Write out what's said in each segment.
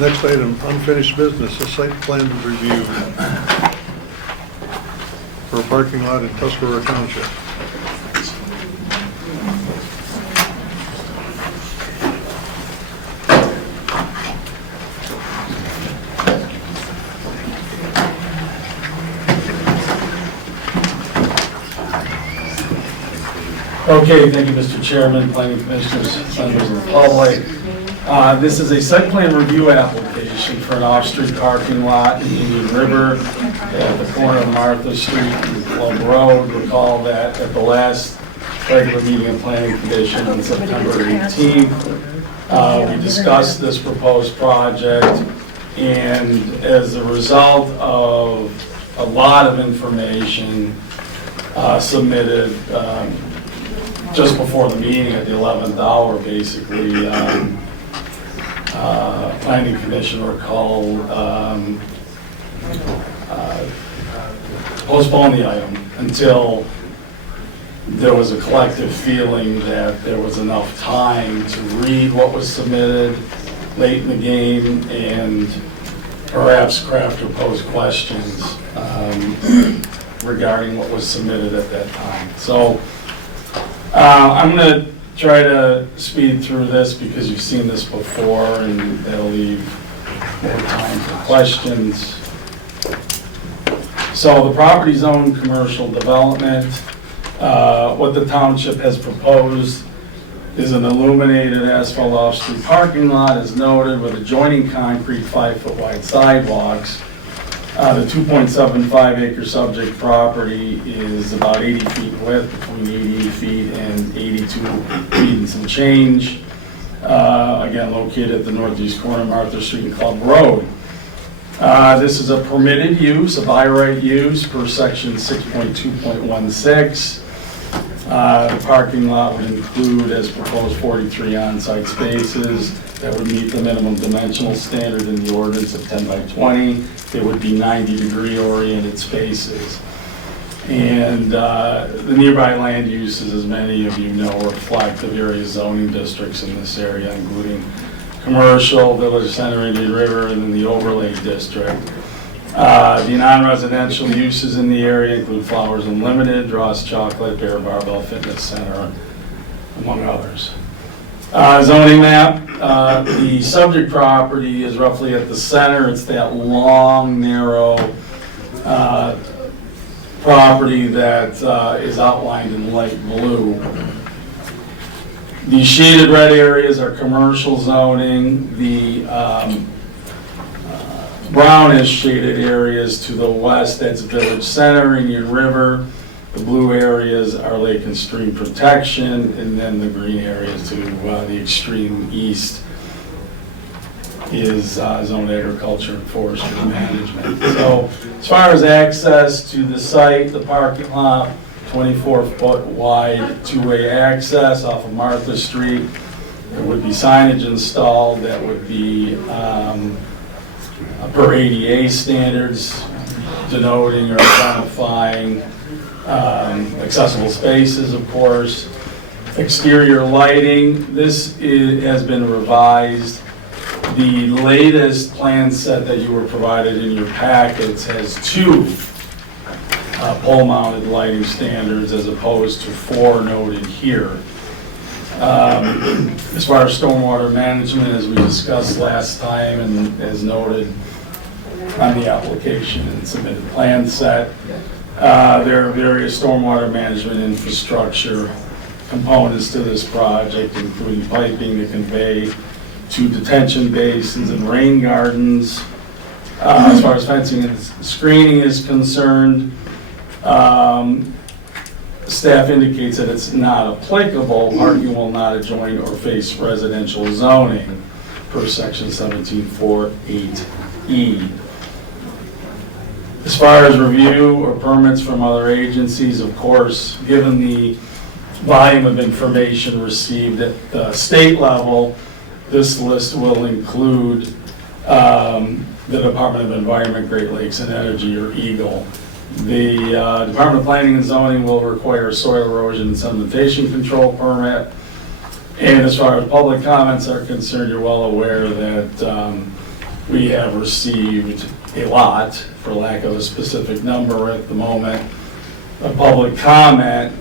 Next item, unfinished business, a site plan review for a parking lot in Tuscarora Township. Okay, thank you, Mr. Chairman, planning commissioners, members of the public. This is a site plan review application for an off-street parking lot in Indian River at the corner of Martha Street and Club Road. Recall that at the last regular meeting of planning commission on September 18th, we discussed this proposed project, and as a result of a lot of information submitted just before the meeting at the 11th hour, basically, planning commission recalled postpone the item until there was a collective feeling that there was enough time to read what was submitted late in the game and perhaps craft or pose questions regarding what was submitted at that time. So I'm going to try to speed through this because you've seen this before, and that'll leave more time for questions. So the property zone commercial development, what the township has proposed is an illuminated asphalt off-street parking lot as noted with adjoining concrete 5-foot wide sidewalks. The 2.75 acre subject property is about 80 feet in width, between 88 feet and 82 feet and some change. Again, located at the northeast corner of Martha Street and Club Road. This is a permitted use, a by right use per section 6.2.16. The parking lot would include, as proposed, 43 on-site spaces that would meet the minimum dimensional standard in the ordinance of 10 by 20. It would be 90-degree oriented spaces. And the nearby land uses, as many of you know, reflect the various zoning districts in this area, including commercial, village center, Indian River, and then the overlay district. The non-residential uses in the area include Flowers Unlimited, Ross Chocolate, Bear Barbell Fitness Center, among others. Zoning map, the subject property is roughly at the center. It's that long, narrow property that is outlined in light blue. The shaded red areas are commercial zoning. The brownish shaded areas to the west, that's Village Center, Indian River. The blue areas are lake and stream protection, and then the green areas to the extreme east is zoned agriculture and forestry management. So as far as access to the site, the parking lot, 24-foot wide two-way access off of Martha Street. There would be signage installed that would be per ADA standards, denoting or identifying accessible spaces, of course. Exterior lighting, this has been revised. The latest plan set that you were provided in your packets has 2 pole-mounted lighting standards as opposed to 4 noted here. As far as stormwater management, as we discussed last time and as noted on the application and submitted plan set, there are various stormwater management infrastructure components to this project, including piping to convey to detention basins and rain gardens. As far as fencing and screening is concerned, staff indicates that it's not applicable. Parking will not adjoin or face residential zoning per section 17.4.8E. As far as review or permits from other agencies, of course, given the volume of information received at the state level, this list will include the Department of Environment, Great Lakes and Energy, or EGLE. The Department of Planning and Zoning will require a soil erosion and sedimentation control permit. And as far as public comments are concerned, you're well aware that we have received a lot, for lack of a specific number at the moment, of public comment,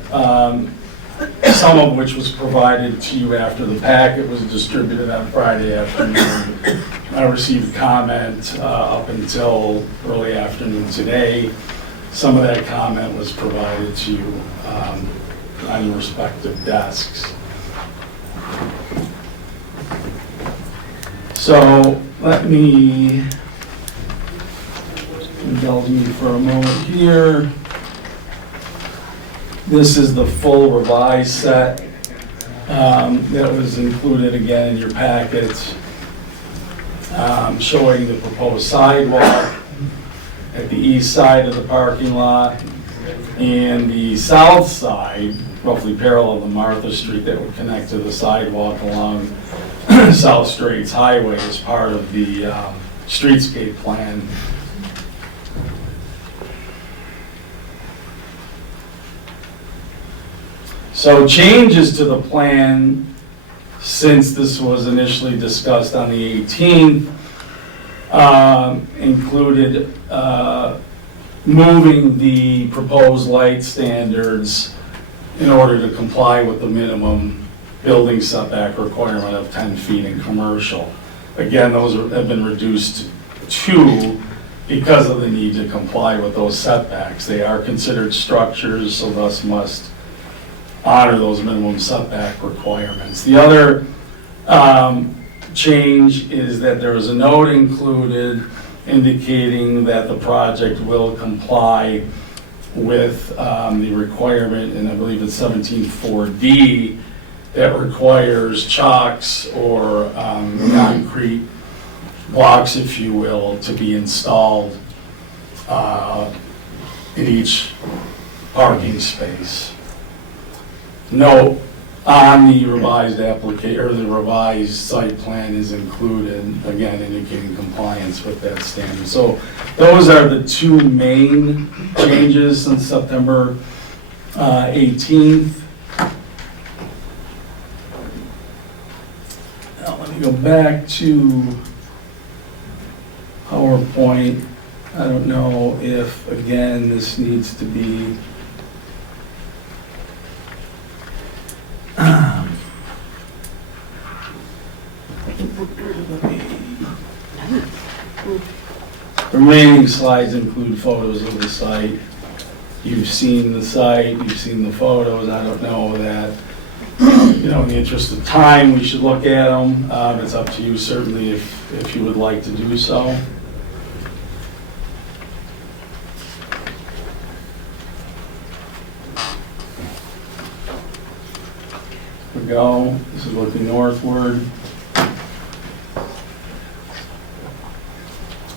some of which was provided to you after the packet was distributed on Friday afternoon. I received comment up until early afternoon today. Some of that comment was provided to you on your respective desks. So let me indulge me for a moment here. This is the full revised set that was included again in your packets, showing the proposed sidewalk at the east side of the parking lot, and the south side, roughly parallel to Martha Street, that would connect to the sidewalk along South Straits Highway as part of the streetscape plan. So changes to the plan since this was initially discussed on the 18th included moving the proposed light standards in order to comply with the minimum building setback requirement of 10 feet in commercial. Again, those have been reduced to because of the need to comply with those setbacks. They are considered structures, so thus must honor those minimum setback requirements. The other change is that there is a note included indicating that the project will comply with the requirement, and I believe it's 17.4D, that requires chocks or concrete blocks, if you will, to be installed in each parking space. Note on the revised application, or the revised site plan is included, again indicating compliance with that standard. So those are the two main changes since September 18th. Now let me go back to PowerPoint. I don't know if, again, this needs to be the remaining slides include photos of the site. You've seen the site, you've seen the photos. I don't know that, in the interest of time, we should look at them. It's up to you, certainly, if you would like to do so. Here we go. This is looking northward.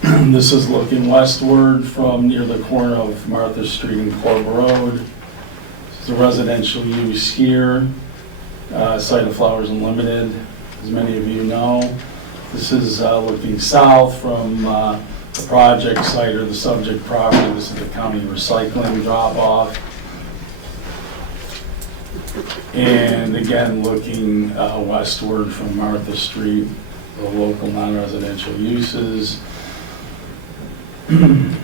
This is looking westward from near the corner of Martha Street and Club Road. This is a residential use here, site of Flowers Unlimited, as many of you know. This is looking south from the project site or the subject property. This is the county recycling drop-off. And again, looking westward from Martha Street, the local non-residential uses. And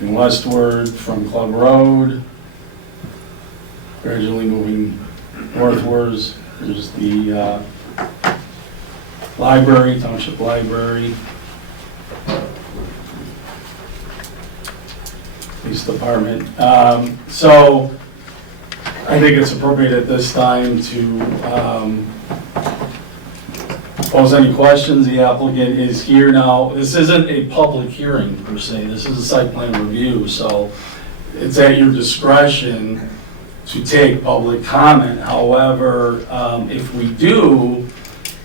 westward from Club Road, gradually moving northwards. There's the library, Township Library, police department. So I think it's appropriate at this time to pose any questions. The applicant is here now. This isn't a public hearing per se. This is a site plan review, so it's at your discretion to take public comment. However, if we do,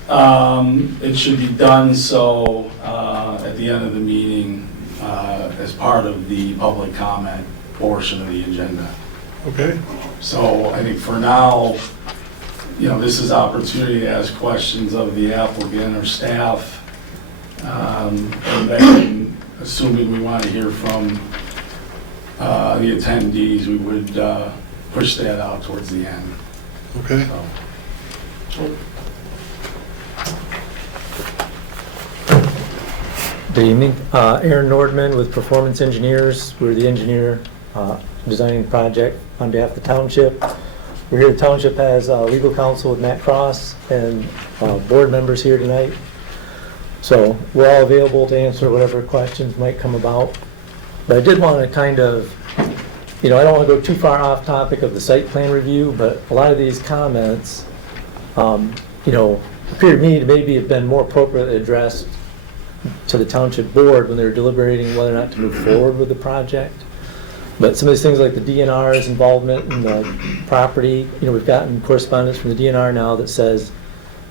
it should be done so at the end of the meeting as part of the public comment portion of the agenda. Okay. So I think for now, this is opportunity to ask questions of the applicant or staff. And then, assuming we want to hear from the attendees, we would push that out towards the end. Okay. So. Good evening. Aaron Nordman with Performance Engineers. We're the engineer designing the project on behalf of the Township. We're here. The Township has legal counsel with Matt Cross and board members here tonight. So we're all available to answer whatever questions might come about. But I did want to kind of, I don't want to go too far off topic of the site plan review, but a lot of these comments, appear to me to maybe have been more appropriately addressed to the Township board when they were deliberating whether or not to move forward with the project. But some of these things like the DNR's involvement in the property, we've gotten correspondence from the DNR now that says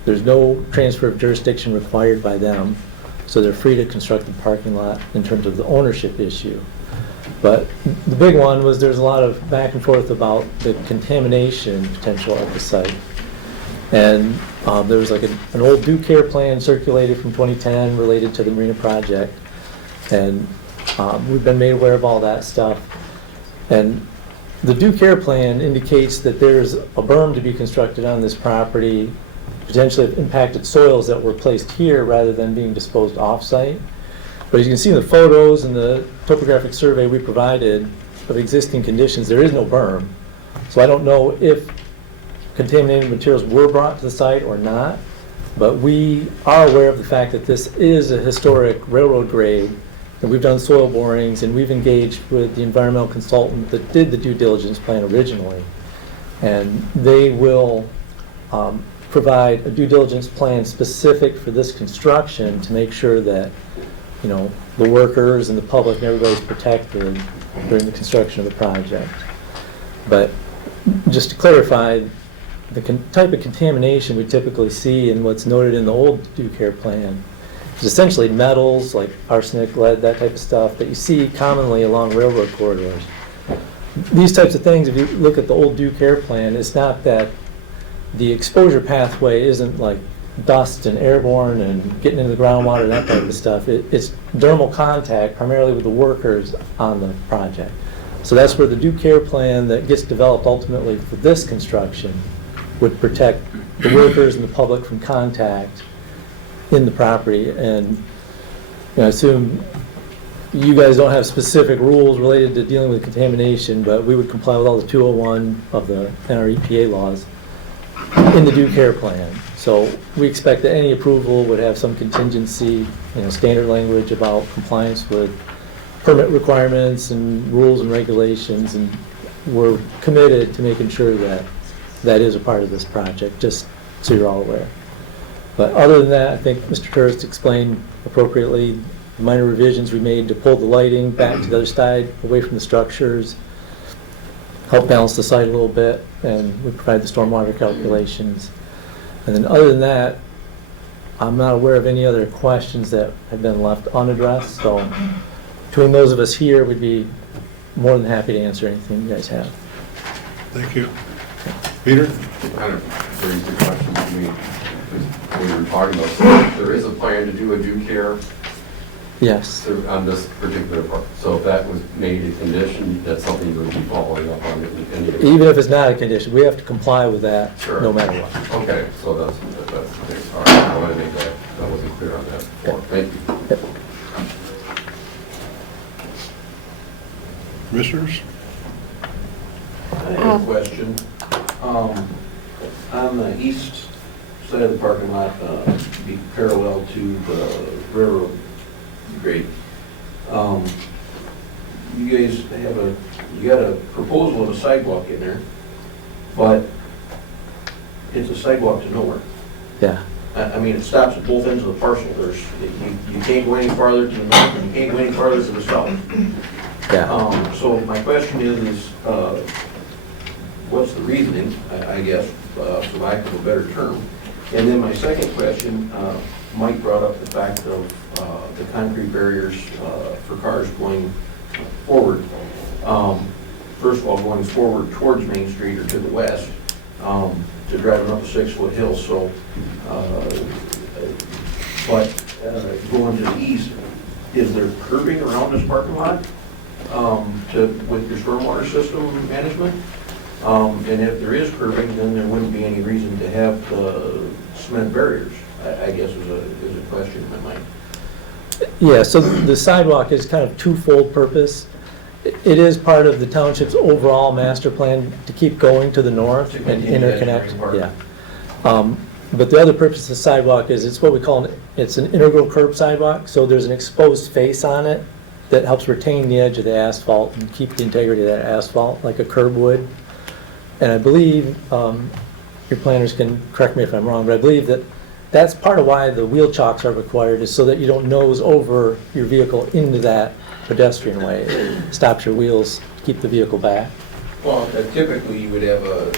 there's no transfer of jurisdiction required by them, so they're free to construct the parking lot in terms of the ownership issue. But the big one was there's a lot of back and forth about the contamination potential of the site. And there was like an old due care plan circulated from 2010 related to the marina project. And we've been made aware of all that stuff. And the due care plan indicates that there's a berm to be constructed on this property, potentially of impacted soils that were placed here rather than being disposed off-site. But as you can see in the photos and the topographic survey we provided of existing conditions, there is no berm. So I don't know if contaminated materials were brought to the site or not, but we are aware of the fact that this is a historic railroad grade, and we've done soil borings, and we've engaged with the environmental consultant that did the due diligence plan originally. And they will provide a due diligence plan specific for this construction to make sure that, the workers and the public and everybody's protected during the construction of the project. But just to clarify, the type of contamination we typically see and what's noted in the old due care plan is essentially metals like arsenic, lead, that type of stuff that you see commonly along railroad corridors. These types of things, if you look at the old due care plan, it's not that the exposure pathway isn't like dust and airborne and getting into the groundwater and that type of stuff. It's dermal contact primarily with the workers on the project. So that's where the due care plan that gets developed ultimately for this construction would protect the workers and the public from contact in the property. And I assume you guys don't have specific rules related to dealing with contamination, but we would comply with all the 201 of the NREPA laws in the due care plan. So we expect that any approval would have some contingency, standard language about compliance with permit requirements and rules and regulations, and we're committed to making sure that that is a part of this project, just so you're all aware. But other than that, I think Mr. Tourist explained appropriately the minor revisions we made to pull the lighting back to the other side, away from the structures, help balance the site a little bit, and we provide the stormwater calculations. And then other than that, I'm not aware of any other questions that have been left unaddressed. So between those of us here, we'd be more than happy to answer anything you guys have. Thank you. Peter? Kind of raised the question to me, when we were talking about, so there is a plan to do a due care Yes. on this particular part. So if that was made a condition, that's something you would be following up on. Even if it's not a condition, we have to comply with that Sure. no matter what. Okay, so that's the thing. All right, I want to make that, I wasn't clear on that before. Thank you. Yep. Commissioners? I have a question. On the east side of the parking lot, be parallel to the railroad grade. You guys have you got a proposal of a sidewalk in there, but it's a sidewalk to nowhere. Yeah. I mean, it stops at both ends of the parcel. You can't go any farther to the north, and you can't go any farther to the south. Yeah. So my question is, what's the reasoning, I guess, for lack of a better term? And then my second question, Mike brought up the fact of the concrete barriers for cars going forward. First of all, going forward towards Main Street or to the west, to driving up a 6-foot hill. So, but going to the east, is there curbing around this parking lot with your stormwater system management? And if there is curbing, then there wouldn't be any reason to have cement barriers, I guess is a question in my mind. Yeah, so the sidewalk is kind of twofold purpose. It is part of the township's overall master plan to keep going to the north To and continue that interconnect, green part. yeah. But the other purpose of the sidewalk is, it's what we call, it's an integral curb sidewalk, so there's an exposed face on it that helps retain the edge of the asphalt and keep the integrity of that asphalt, like a curb would. And I believe, your planners can correct me if I'm wrong, but I believe that that's part of why the wheel chocks are required, is so that you don't nose over your vehicle into that pedestrian way. It stops your wheels, keep the vehicle back. Well, typically you would have a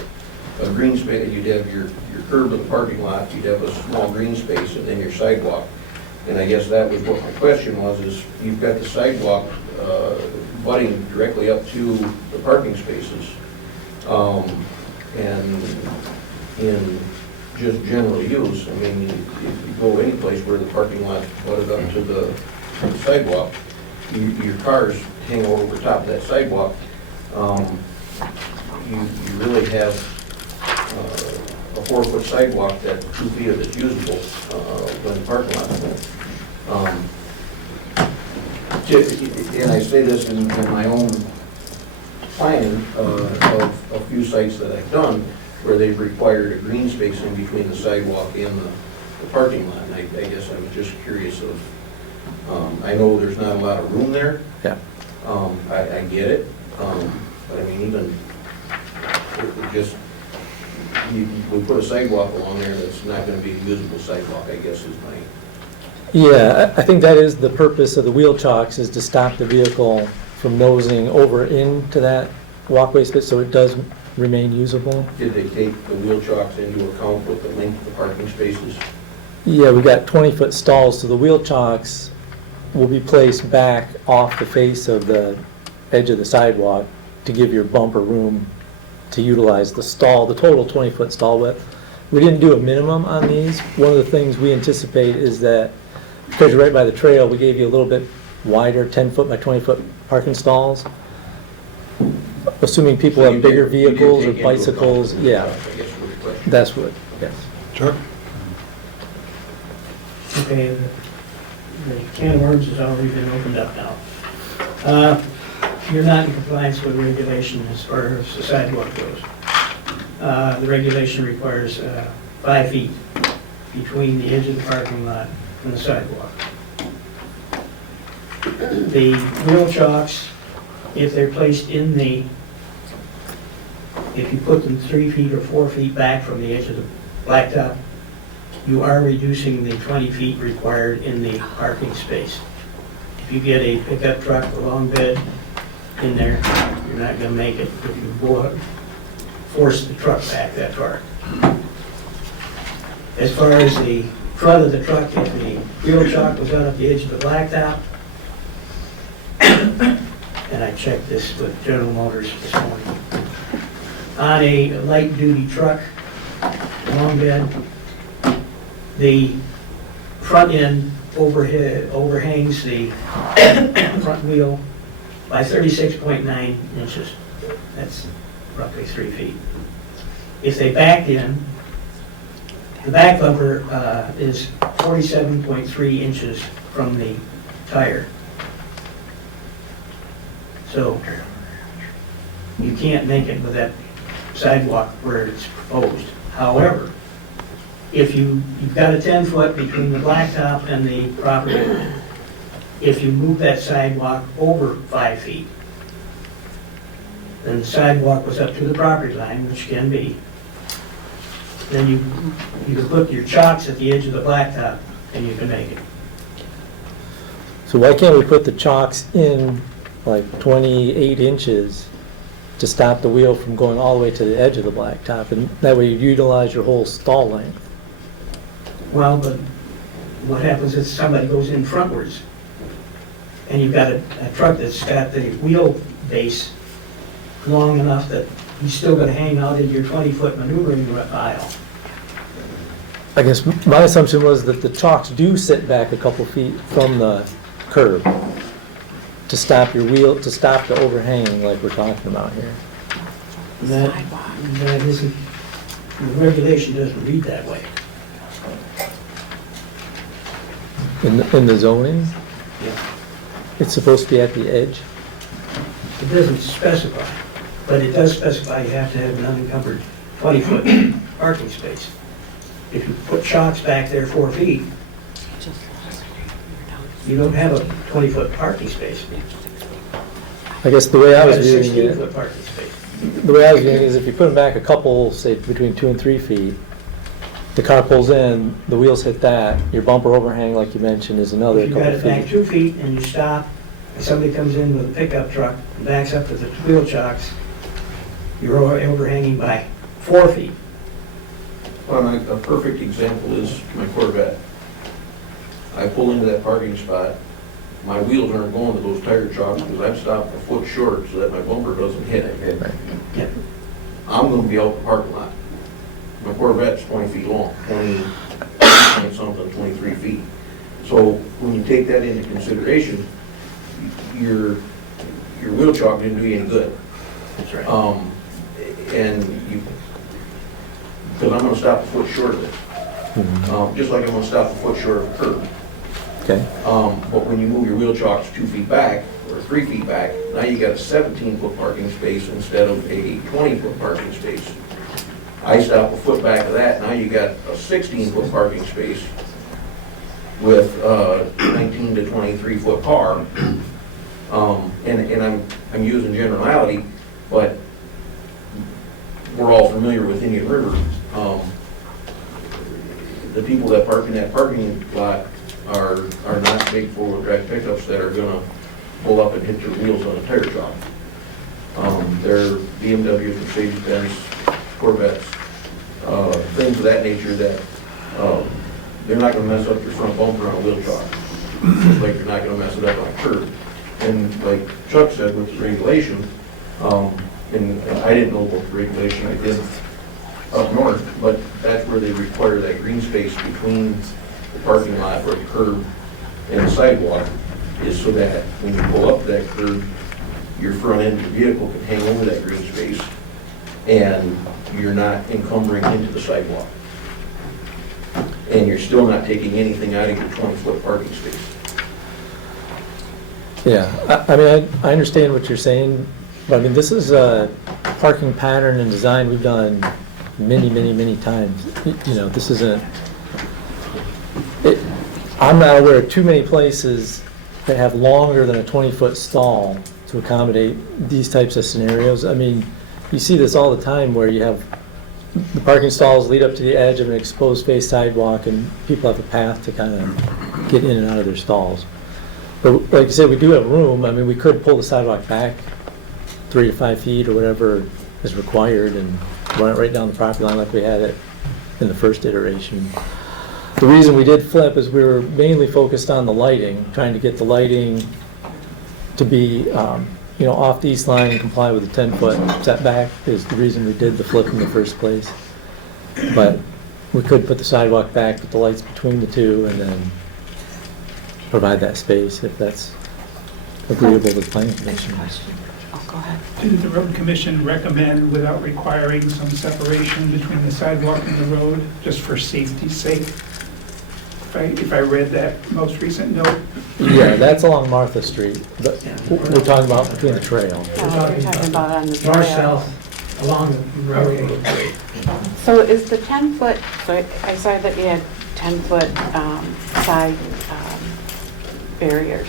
green space, you'd have your curb in the parking lot, you'd have a small green space, and then your sidewalk. And I guess that was what my question was, is you've got the sidewalk butting directly up to the parking spaces. And in just general use, I mean, if you go any place where the parking lot's butted up to the sidewalk, your cars hang over the top of that sidewalk. You really have a 4-foot sidewalk that 2 feet of it's usable when the parking lot's full. And I say this in my own plan of a few sites that I've done, where they've required a green space in between the sidewalk and the parking lot. And I guess I was just curious of, I know there's not a lot of room there. Yeah. I get it. But I mean, even, it just, we put a sidewalk along there that's not gonna be a usable sidewalk, I guess is my, Yeah, I think that is the purpose of the wheel chocks, is to stop the vehicle from nosing over into that walkway space, so it does remain usable. did they take the wheel chocks into account with the length of the parking spaces? Yeah, we got 20-foot stalls, so the wheel chocks will be placed back off the face of the edge of the sidewalk to give your bumper room to utilize the stall, the total 20-foot stall width. We didn't do a minimum on these. One of the things we anticipate is that, because you're right by the trail, we gave you a little bit wider 10-foot by 20-foot parking stalls. Assuming people So have you bigger did- you did vehicles take or into bicycles, account, yeah, I guess was the question. that's what, yes. Chuck? Okay, the can of worms has already been opened up now. You're not in compliance with regulation as far as the sidewalk goes. The regulation requires 5 feet between the edge of the parking lot and the sidewalk. The wheel chocks, if they're placed in the, if you put them 3 feet or 4 feet back from the edge of the blacktop, you are reducing the 20 feet required in the parking space. If you get a pickup truck, a long bed in there, you're not gonna make it if you go out, force the truck back that far. As far as the front of the truck, if the wheel chock was out at the edge of the blacktop, and I checked this with General Motors this morning, on a light-duty truck, long bed, the front end overhangs the front wheel by 36.9 inches. That's roughly 3 feet. If they backed in, the back bumper is 47.3 inches from the tire. So you can't make it with that sidewalk where it's proposed. However, if you've got a 10-foot between the blacktop and the property line, if you move that sidewalk over 5 feet, then the sidewalk was up to the property line, which can be, then you can put your chocks at the edge of the blacktop and you can make it. So why can't we put the chocks in like 28 inches to stop the wheel from going all the way to the edge of the blacktop, and that way you utilize your whole stall length? Well, but what happens if somebody goes in frontwards and you've got a truck that's got the wheel base long enough that he's still gonna hang out in your 20-foot maneuvering aisle? I guess my assumption was that the chocks do sit back a couple feet from the curb to stop your wheel, to stop the overhang like we're talking about here. That isn't, the regulation doesn't read that way. In the zoning? It's supposed to be at the edge? It doesn't specify, but it does specify you have to have an unencumbered 20-foot parking space. If you put shocks back there 4 feet, you don't have a 20-foot parking space. I guess the way I You was have a viewing 16-foot it, parking space. the way I was viewing it is if you put them back a couple, say between 2 and 3 feet, the car pulls in, the wheels hit that, your bumper overhang, like you mentioned, is another If you got couple it back feet. 2 feet and you stop, and somebody comes in with a pickup truck and backs up to the wheel chocks, you're overhanging by 4 feet. Well, a perfect example is my Corvette. I pull into that parking spot, my wheels aren't going to those tire chocks because I've stopped a foot short so that my bumper doesn't hit it. Yep. I'm gonna be out the parking lot. My Corvette's 20 feet long, 20 something, 23 feet. So when you take that into consideration, your wheel chock didn't do you any good. That's right. And you, because I'm gonna stop a foot short of it. Just like I'm gonna stop a foot short of a curb. Okay, But when you move your wheel chocks 2 feet back or 3 feet back, now you got a 17-foot parking space instead of a 20-foot parking space. I stop a foot back of that, now you got a 16-foot parking space with a 19 to 23-foot car. And I'm using generality, but we're all familiar with Indian River. The people that park in that parking lot are not big four-wheel drive pickups that are gonna pull up and hit their wheels on a tire shop. They're BMWs, Mercedes-Benz, Corvettes, things of that nature that, they're not gonna mess up your front bumper on a wheel chock. Just like you're not gonna mess it up on a curb. And like Chuck said with the regulation, and I didn't know about the regulation, I did up north, but that's where they require that green space between the parking lot or the curb and the sidewalk, is so that when you pull up that curb, your front end of your vehicle can hang over that green space and you're not encumbering into the sidewalk. And you're still not taking anything out of your 20-foot parking space. yeah, I mean, I understand what you're saying, but I mean, this is a parking pattern and design we've done many times. You know, this isn't, I'm not aware of too many places that have longer than a 20-foot stall to accommodate these types of scenarios. I mean, you see this all the time where you have the parking stalls lead up to the edge of an exposed face sidewalk and people have a path to kind of get in and out of their stalls. But like you said, we do have room. I mean, we could pull the sidewalk back 3 to 5 feet or whatever is required and run it right down the property line like we had it in the first iteration. The reason we did flip is we were mainly focused on the lighting, trying to get the lighting to be, off the east line and comply with the 10-foot setback is the reason we did the flip in the first place. But we could put the sidewalk back, put the lights between the two, and then provide that space if that's agreeable to the planning commission. Oh, go ahead. Did the road commission recommend, without requiring some separation between the sidewalk and the road, just for safety's sake? If I read that most recent note? Yeah, that's along Martha Street, but we're talking about between the trail. Oh, we're talking about on the trail. North-south along the railroad. So is the 10-foot, so I saw that you had 10-foot side barriers.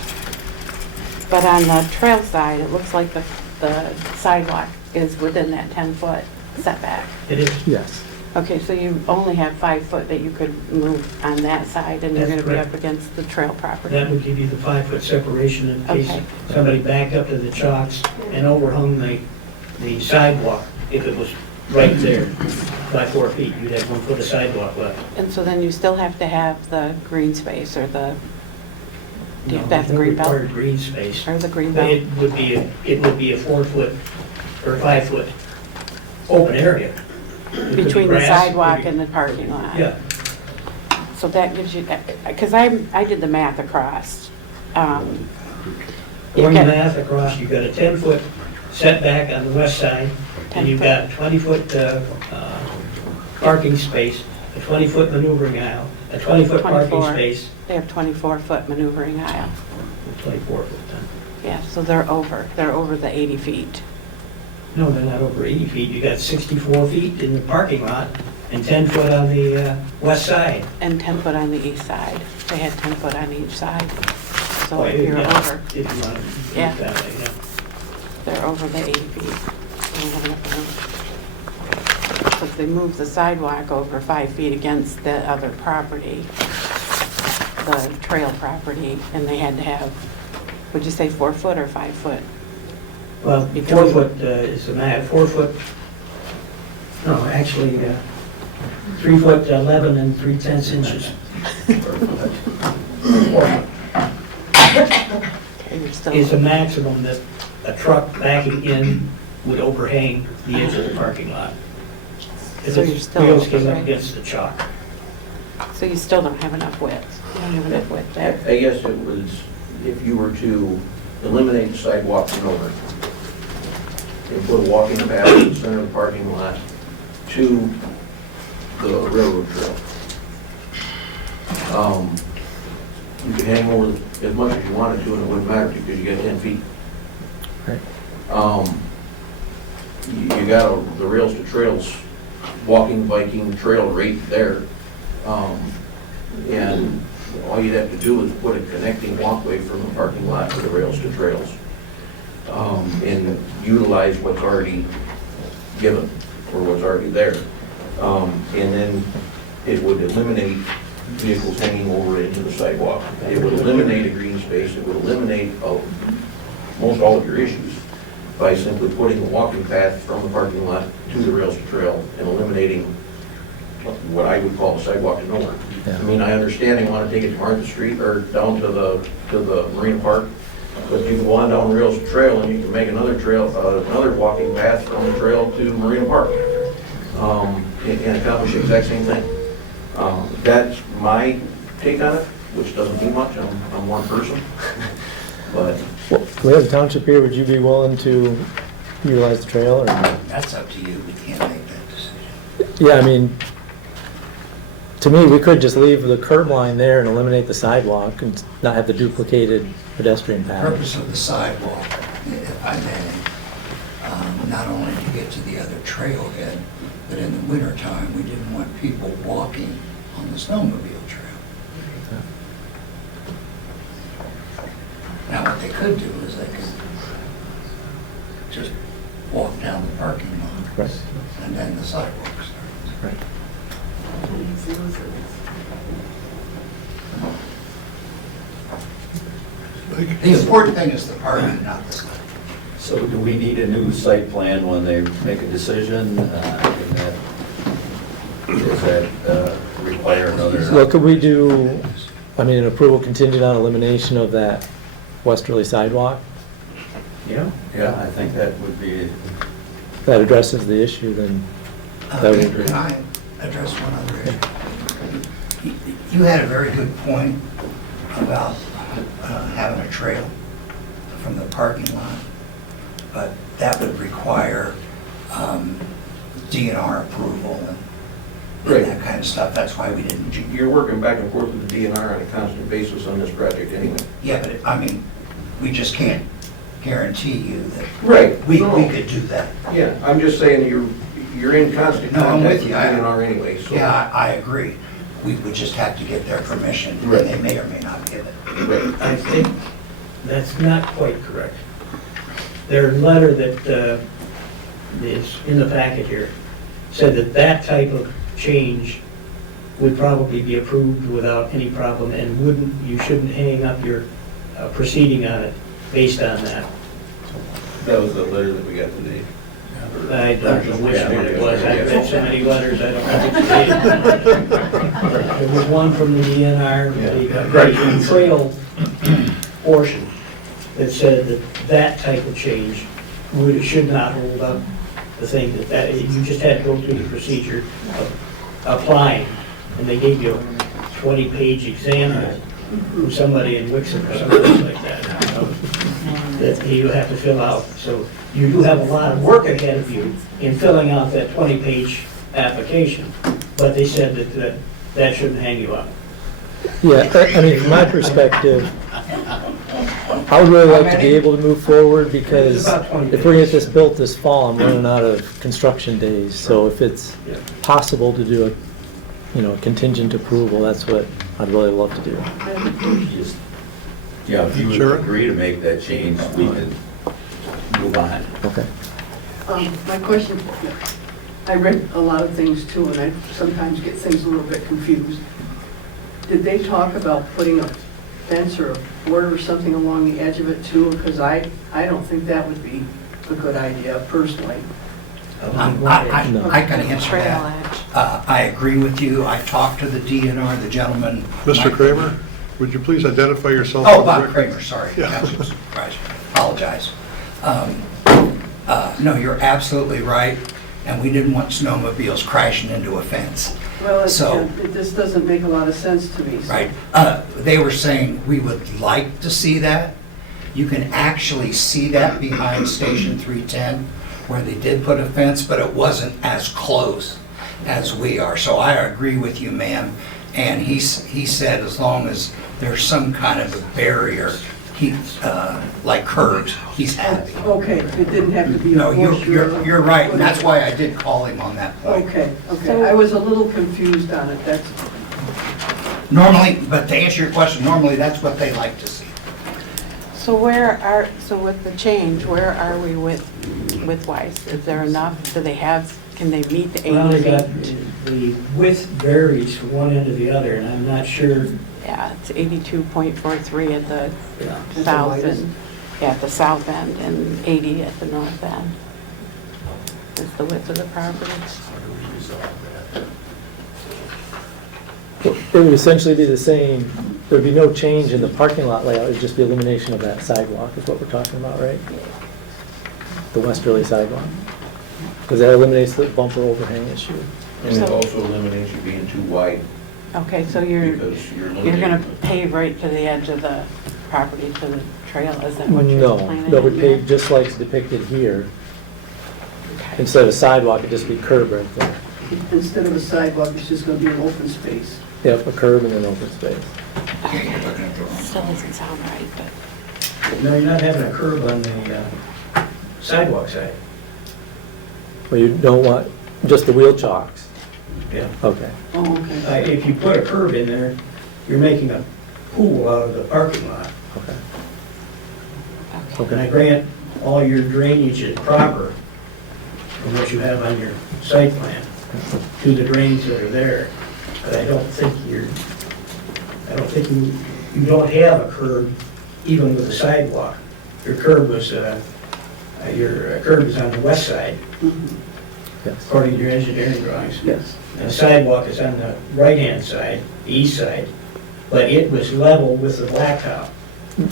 But on the trail side, it looks like the sidewalk is within that 10-foot setback. It is. Yes. Okay, so you only have 5 foot that you could move on that side, and you're That's gonna be correct. up against the trail property. That would give you the 5-foot separation in case Okay. somebody backed up to the chocks and overhung the sidewalk. If it was right there by 4 feet, you'd have 1 foot of sidewalk left. And so then you still have to have the green space, or the, do you No, have the no green belt? required green space. Or the green But belt? it would be a 4-foot or 5-foot open area. It could be Between the grass, it could sidewalk be- and the parking lot? Yeah, So that gives you, because I did the math across. going You the get math across, you've got a 10-foot setback on the west side, and you've 10 got 20-foot parking space, a 20-foot maneuvering aisle, a 20-foot parking 24. space. They have 24-foot maneuvering aisle. 24 foot then. Yeah, so they're over the 80 feet. No, they're not over 80 feet. You got 64 feet in the parking lot and 10 foot on the west side. And 10 foot on the east side. They had 10 foot on each side. So Well, if you're yeah, over, if you want to use Yeah. that way, yeah. they're over the 80 feet. Because they moved the sidewalk over 5 feet against the other property, the trail property, and they had to have, would you say 4 foot or 5 foot? Well, Between- 4 foot is the max, 4 foot, no, actually, 3 foot 11 and 3/10 inches. 4 foot Okay, you're still, is the maximum that a truck backing in would overhang the edge of the parking lot. If So its you're still wheels over, came up right? against the chalk. so you still don't have enough width. You don't have enough width there. I guess it was, if you were to eliminate the sidewalk from over, and put a walking path in the center of the parking lot to the railroad trail. You could hang over as much as you wanted to, and it wouldn't matter because you got 10 feet. Right. You got the rails to trails, walking, biking trail right there. And all you'd have to do is put a connecting walkway from the parking lot to the rails to trails. And utilize what's already given, or what's already there. And then it would eliminate vehicles hanging over into the sidewalk. It would eliminate a green space, it would eliminate most all of your issues by simply putting a walking path from the parking lot to the rails to trail and eliminating what I would call a sidewalk to nowhere. Yeah. I mean, I understand they want to take it to Martha Street or down to the Marina Park, but you can go on down Rails Trail and you can make another trail, another walking path from the trail to Marina Park, and accomplish the exact same thing. That's my take on it, which doesn't mean much. I'm one person, but Well, we have the township here, would you be willing to utilize the trail, or? That's up to you, we can't make that decision. Yeah, I mean, to me, we could just leave the curb line there and eliminate the sidewalk and not have the duplicated pedestrian The path. purpose of the sidewalk, if I may, not only to get to the other trailhead, but in the wintertime, we didn't want people walking on the snowmobile trail. Now, what they could do is they could just walk down the parking lot, Right, and then the sidewalk starts. right. The important thing is the parking, not the sidewalk. So do we need a new site plan when they make a decision? Does that require another? What could we do, I mean, an approval contingent on elimination of that westerly sidewalk? Yeah, I think that would be, If that addresses the issue, then that would agree. Can I address one other issue? You had a very good point about having a trail from the parking lot, but that would require DNR approval and Right. that kind of stuff. That's why we didn't. you're working back and forth with the DNR on a constant basis on this project anyway. Yeah, but I mean, we just can't guarantee you that Right. we could do that. Yeah, I'm just saying you're in constant No, I'm contact with with you. DNR anyway, so. Yeah, I agree. We would just have to get their permission, and Right. they may or may not give it. Right. I think that's not quite correct. Their letter that is in the packet here said that that type of change would probably be approved without any problem and you shouldn't hang up your proceeding on it based on that. That was the letter that we got today. I don't know which one it was. I've read so many letters, I don't know which it is. There was one from the DNR, the trail portion, that said that type of change should not hold up the thing that you just had to go through the procedure of applying, and they gave you a 20-page example from somebody in Wixom or something like that, that you have to fill out. So you do have a lot of work ahead of you in filling out that 20-page application, but they said that shouldn't hang you up. Yeah, I mean, from my perspective, I would really like to be able to move forward because It's about 20 if we get days. this built this fall, I'm running out of construction days. So if it's Yeah. possible to do a contingent approval, that's what I'd really love to do. Just- Yeah, if you would Sure. agree to make that change, we can move on. Okay. My question, I read a lot of things too, and I sometimes get things a little bit confused. Did they talk about putting a fence or a border or something along the edge of it too? Because I don't think that would be a good idea personally. I can answer Trail that. edge. I agree with you. I talked to the DNR, the gentleman. Mr. Kramer, would you please identify yourself? Oh, for the Bob record? Kramer, sorry. Yeah. That's a surprise. Apologize. No, you're absolutely right, and we didn't want snowmobiles crashing into a fence. Well, So- it just doesn't make a lot of sense to me. so- Right. They were saying we would like to see that. You can actually see that behind Station 310, where they did put a fence, but it wasn't as close as we are. So I agree with you, ma'am. And he said as long as there's some kind of a barrier, like curbs, he's happy. Okay, it didn't have to be a No, bush or... you're right, and that's why I did call him on that point. Okay, I was a little confused on it, that's, Normally, but to answer your question, normally that's what they like to see. So with the change, where are we with Weiss? Is there enough? Can they meet the Well, they 80 got, feet? the width varies from one end to the other, and I'm not sure. Yeah, it's 82.43 at the Yeah. south end, at the south end, and 80 at the north end. Is the width of the property. It would essentially be the same, there'd be no change in the parking lot layout, it'd just be elimination of that sidewalk is what we're talking about, right? The westerly sidewalk. Because that eliminates the bumper overhang issue. And it also eliminates you being too wide, Okay, so you're because you're gonna limited. pave right to the edge of the property to the trail, is that what you're No, planning? that would on pave doing? just like it's depicted here. Okay. Instead of sidewalk, it'd just be curb right there. instead of a sidewalk, it's just gonna be an open space. Yep, a curb and then open space. Still doesn't sound right, but. No, you're not having a curb on the sidewalk side. Well, you don't want, just the wheel chocks. Yeah. Okay. Oh, okay. If you put a curb in there, you're making a pool out of the parking lot. Okay. And I grant all your drainage is proper from what you have on your site plan to the drains that are there. But I don't think you don't have a curb even with a sidewalk. Your curb was on the west side, Yes. according to your engineering drawings. Yes. And the sidewalk is on the right-hand side, the east side, but it was level with the blacktop.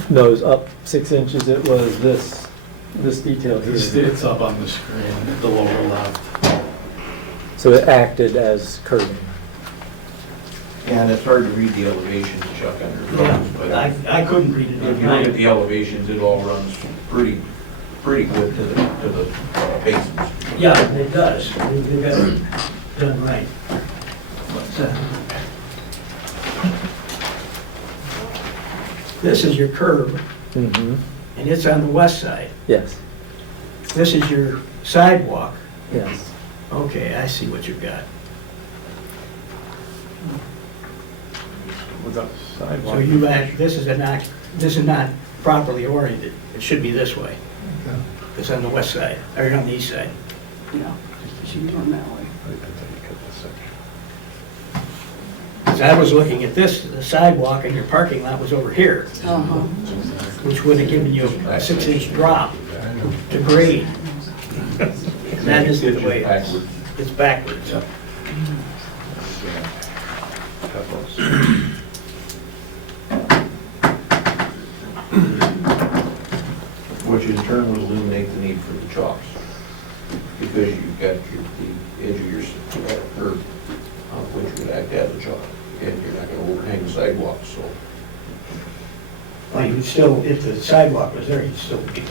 No, it was up 6 inches, it was this detail here. It's up on the screen, at the lower left. So it acted as curbing. And it's hard to read the elevations, Chuck, on your drawings, but I couldn't read it. if you look at the elevations, it all runs pretty good to the basins. Yeah, it does. They got it done right. This is your curb, Mm-hmm. and it's on the west side. Yes, This is your sidewalk. yes. Okay, I see what you've got. Without So sidewalk. this is not properly oriented. It should be this way. It's on the west side, or on the east side. Yeah, it should be going that way. Because I was looking at this, the sidewalk and your parking lot was over here, Uh-huh. which would have given you a 6-inch drop to grade. That isn't the way it is. It's backwards. Which in turn would eliminate the need for the chalks. Because you've got the edge of your curb, which would act as a chalk. And you're not gonna overhang the sidewalk, so. Well, you'd still, if the sidewalk was there, you'd still be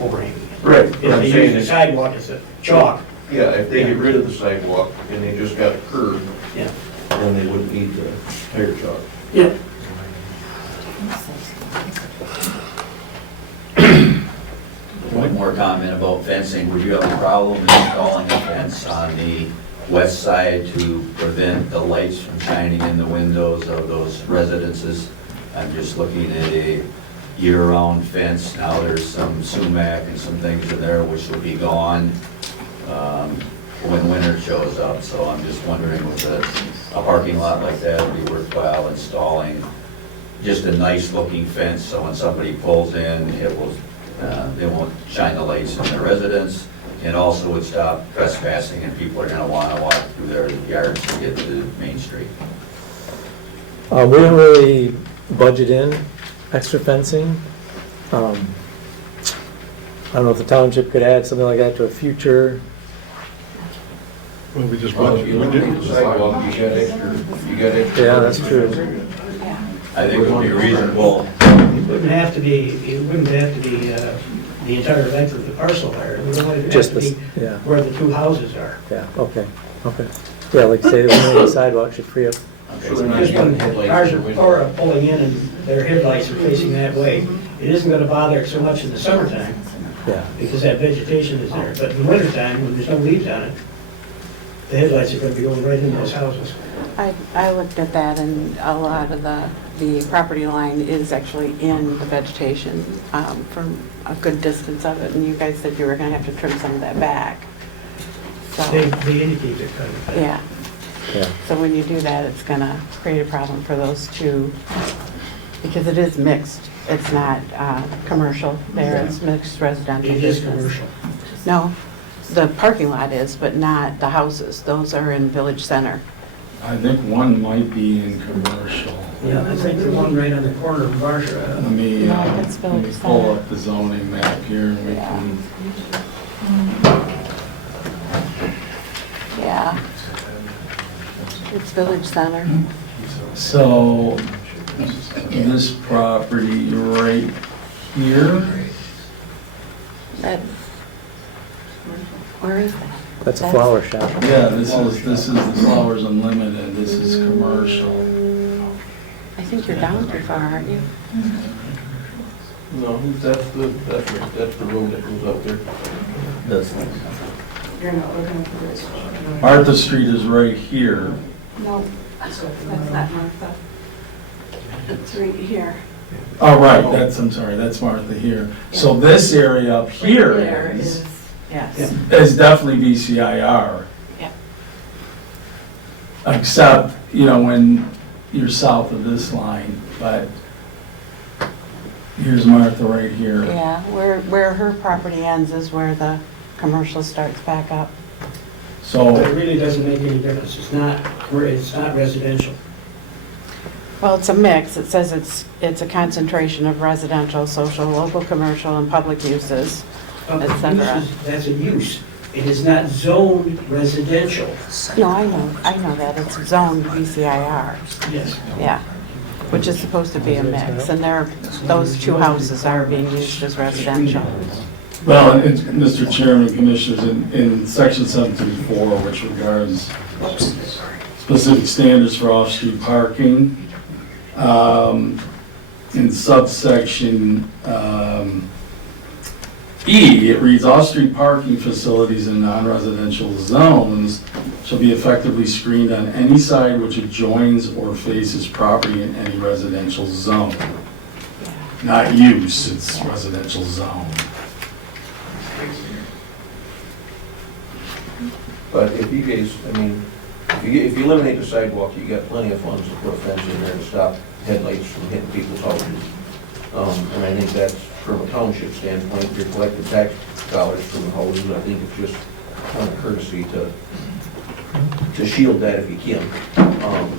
overhanging it. Right. If they use the sidewalk as a chalk, Yeah, if they get rid of the sidewalk and they just got a curb, yeah. then they wouldn't need the tire chalk. Yeah. comment about fencing. Would you have a problem installing a fence on the west side to prevent the lights from shining in the windows of those residences? I'm just looking at a year-round fence. Now there's some sumac and some things in there which will be gone when winter shows up. So I'm just wondering with a parking lot like that, would be worthwhile installing just a nice-looking fence, so when somebody pulls in, it will, they won't shine the lights in their residence, and also would stop trespassing, and people are gonna wanna walk through their yards to get to Main Street. We didn't really budget in extra fencing. I don't know if the township could add something like that to a future. Well, we just Well, if budgeted. you We eliminate did. the sidewalk, you got extra. Yeah, that's true. I think it would be reasonable. It wouldn't have to be the entire length of the parcel there. It would only have Just to be the, yeah, where the two houses are. yeah, okay. Yeah, like say, the sidewalk should free up. Okay, So so they're not Just when getting headlights cars in are the window. or pulling in and their headlights are facing that way, it isn't gonna bother it so much in the summertime Yeah, because that vegetation is there. But in the wintertime, when there's no leaves on it, the headlights are gonna be going right into those houses. I looked at that, and a lot of the property line is actually in the vegetation from a good distance of it, and you guys said you were gonna have to trim some of that back. They So, indicate they're kind of. yeah, yeah. so when you do that, it's gonna create a problem for those two, because it is mixed. It's not commercial there, it's mixed residential It is business. commercial. No, the parking lot is, but not the houses. Those are in Village Center. I think one might be in commercial. Yeah, I think the one right on the corner of Let Varsha. me, No, it's let me Village pull Center. up the zoning map here, and we Yeah. can, Yeah. It's Village Center. so, this property right here, That, where is that? That's a flower shop. yeah, this is the Flowers Unlimited, this is commercial. I think you're down too far, aren't you? No, that's the road that goes up there. You're not looking at this. Martha Street is right here. No, that's not Martha. It's right here. Oh, right, I'm sorry, that's Martha here. So this area up here There is yes. definitely VCIR. Yeah. Except, when you're south of this line, but here's Martha right here. Yeah, where her property ends is where the commercial starts back up. But So, it really doesn't make any difference. It's not residential. Well, it's a mix. It says it's a concentration of residential, social, local, commercial, and public uses, et cetera. That's a use. It is not zoned residential. No, I know that. It's zoned VCIR, Yes. yeah, which is supposed to be a mix. And those two houses are being used as residential. well, and Mr. Chairman, Commissioners, in section 734, which regards specific standards for off-street parking, in subsection E, it reads, off-street parking facilities in non-residential zones shall be effectively screened on any side which adjoins or faces property in any residential zone. Not use, it's residential zone. But if you guys, if you eliminate the sidewalk, you got plenty of funds to put a fence in there to stop headlights from hitting people's houses. And I think that's, from a township standpoint, if you're collecting tax dollars from the houses, I think it's just kind of courtesy to shield that if you can. And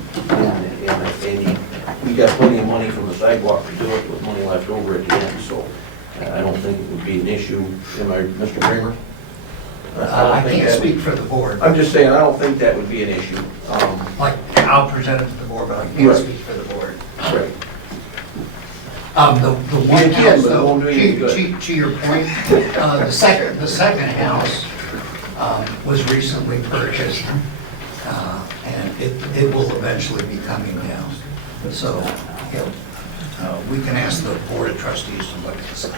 we got plenty of money from the sidewalk to do it, with money left over at the end, so I don't think it would be an issue. Am I, Mr. Kramer? I can't speak for the board. I'm just saying, I don't think that would be an issue. Like, I'll present it to the board, but I can't Right. speak for the board. Right. The one You can, house, but it though, won't do you any good. to your point, the second house was recently purchased, and it will eventually be coming down. So, we can ask the board of trustees to look at this.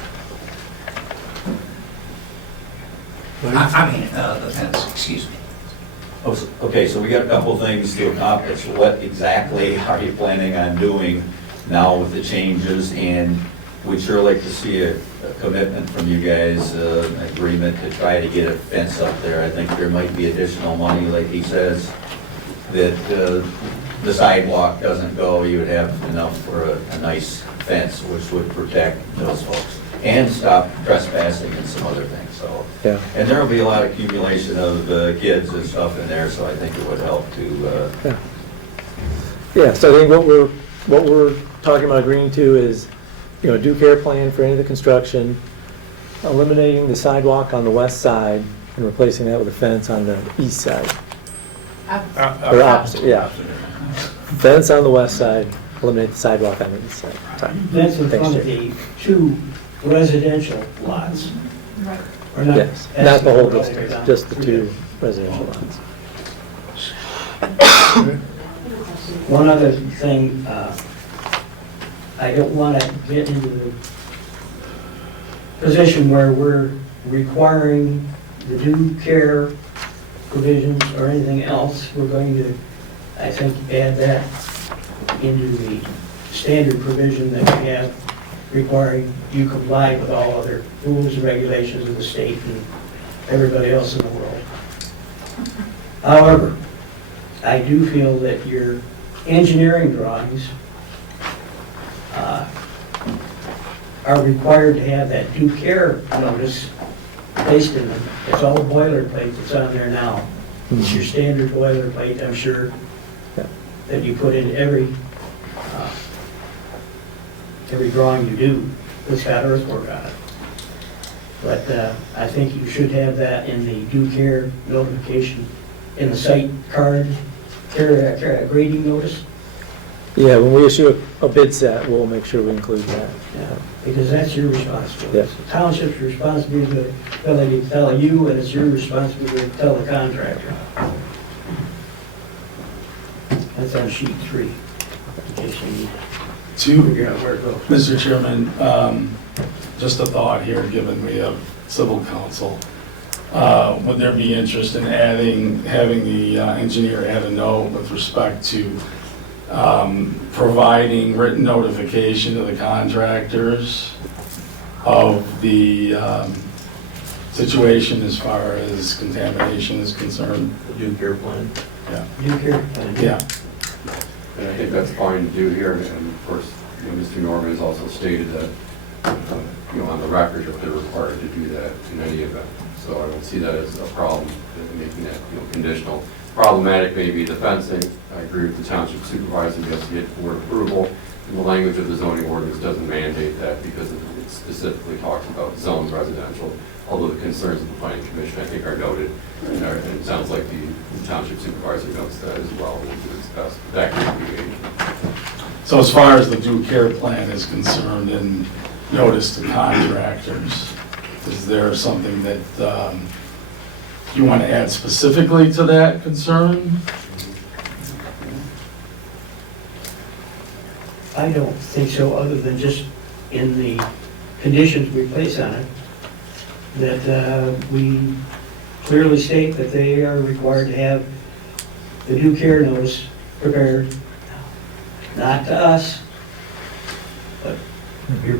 I mean, the fence, excuse me. Okay, so we got a couple things to accomplish. What exactly are you planning on doing now with the changes? And we'd sure like to see a commitment from you guys, an agreement to try to get a fence up there. I think there might be additional money, like he says, that the sidewalk doesn't go. You would have enough for a nice fence, which would protect those folks and stop trespassing and some other things, so. Yeah. And there'll be a lot of accumulation of kids and stuff in there, so I think it would help to, Yeah, so I think what we're talking about agreeing to is, you know, due care plan for any of the construction, eliminating the sidewalk on the west side and replacing that with a fence on the east side. Or opposite, yeah. Fence on the west side, eliminate the sidewalk on the east side. Sorry. That's in front of Thanks, Jay. the two residential lots. Right. We're not Yes, not the whole asking for district, down just the through two residential lots. One other thing, I don't want to get into the position where we're requiring the due care provisions or anything else. We're going to, I think, add that into the standard provision that we have requiring you comply with all other rules and regulations of the state and everybody else in the world. However, I do feel that your engineering drawings are required to have that due care notice placed in them. It's all boilerplate that's on there now. It's your standard boilerplate, I'm sure, that you put in every drawing you do that's got earthwork on it. But I think you should have that in the due care notification in the site card, grading notice. Yeah, when we issue a bid set, we'll make sure we include that. Yeah, because that's your responsibility. Yes. The township's responsibility to tell you, and it's your responsibility to tell the contractor. That's on sheet 3, in case you need to figure out where it goes. Mr. Chairman, just a thought here, given we have civil counsel. Would there be interest in having the engineer add a note with respect to providing written notification to the contractors of the situation as far as contamination is concerned? The due care plan. Yeah. Due care plan. Yeah. And I think that's fine to do here, and of course, you know, Mr. Norman has also stated that, you know, on the record, if they're required to do that in any event. So I don't see that as a problem, making that, you know, conditional. Problematic may be the fencing. I agree with the township supervisor, he has to get board approval. And the language of the zoning ordinance doesn't mandate that because it specifically talks about zoned residential. Although the concerns of the planning commission, I think, are noted, and it sounds like the township supervisor notes that as well. We'll do its best. That could be So as far as the due care plan is concerned and notice to contractors, is there something that you want to add specifically to that concern? I don't think so, other than just in the conditions we place on it, that we clearly state that they are required to have the due care notice prepared, not to us, but the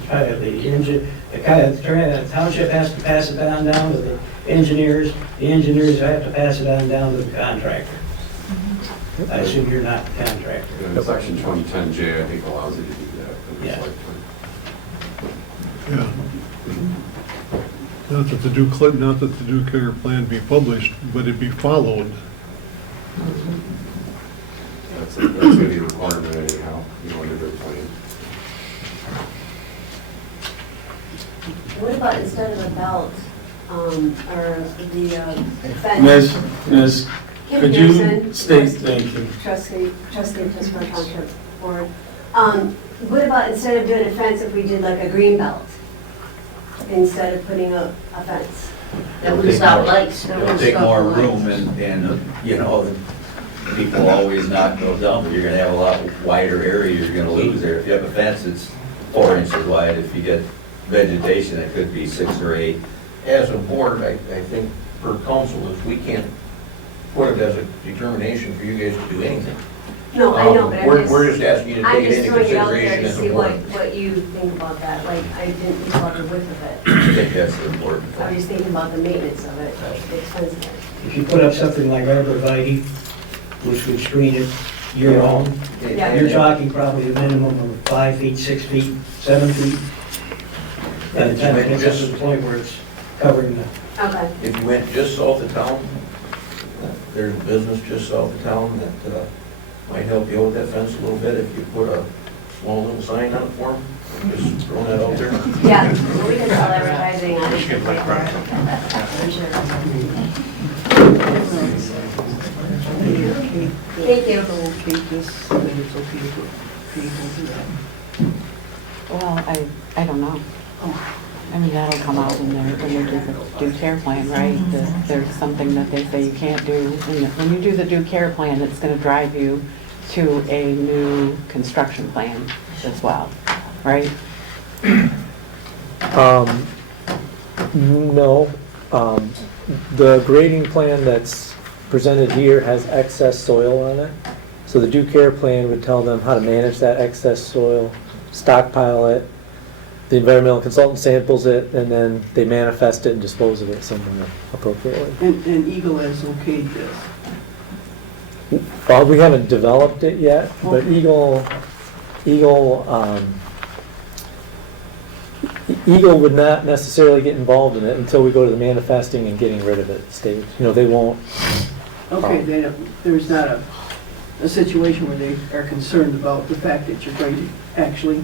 township has to pass it on down to the engineers have to pass it on down to the contractor. I assume you're not the contractor. And section 2010J, I think, allows you to do that. for the Yeah. site plan. Yeah. Not that the due care plan be published, but it be followed. That's going to be a requirement anyhow, you know, under their plan. What about instead of a belt, or the fence? Miss, Kim could you Pearson, state, thank you. Trustee of Pittsburgh Township Board. What about instead of doing a fence, if we did like a green belt, instead of putting up a fence? That would stop lights. that It'll would take stop more lights. room and, you know, people always knock those down, but you're gonna have a lot wider area you're gonna lose there. If you have a fence, it's 4 inches wide. If you get vegetation, it could be 6 or 8. as a board, I think per council, is we can't put it as a determination for you guys to do anything. No, I know, but We're just asking you to I'm take it just into throwing it out there consideration to as a see board. what you think about that. Like, I didn't think about the width of it. I think that's the important I was thing. just thinking about the maintenance of it, the expense of it. If you put up something like arborvitae, which would screen it year-round, Yeah. you're talking probably a minimum of 5 feet, 6 feet, 7 feet. By the time it gets up to the point where it's covering the, Okay. If you went just south of town, there's a business just south of town that might help you with that fence a little bit if you put a small little sign on it for them. Just throwing that out there. Yeah, well, we can sell advertising on it. For sure. Thank you. Well, I don't know. I mean, that'll come out when they do the due care plan, right? That there's something that they say you can't do. And when you do the due care plan, it's gonna drive you to a new construction plan as well, right? No, the grading plan that's presented here has excess soil on it. So the due care plan would tell them how to manage that excess soil, stockpile it. The environmental consultant samples it, and then they manifest it and dispose of it somewhere appropriately. And Eagle has okayed this. Well, we haven't developed it yet, but Eagle would not necessarily get involved in it until we go to the manifesting and getting rid of it stage. You know, they won't. Okay, there's not a situation where they are concerned about the fact that you're going to actually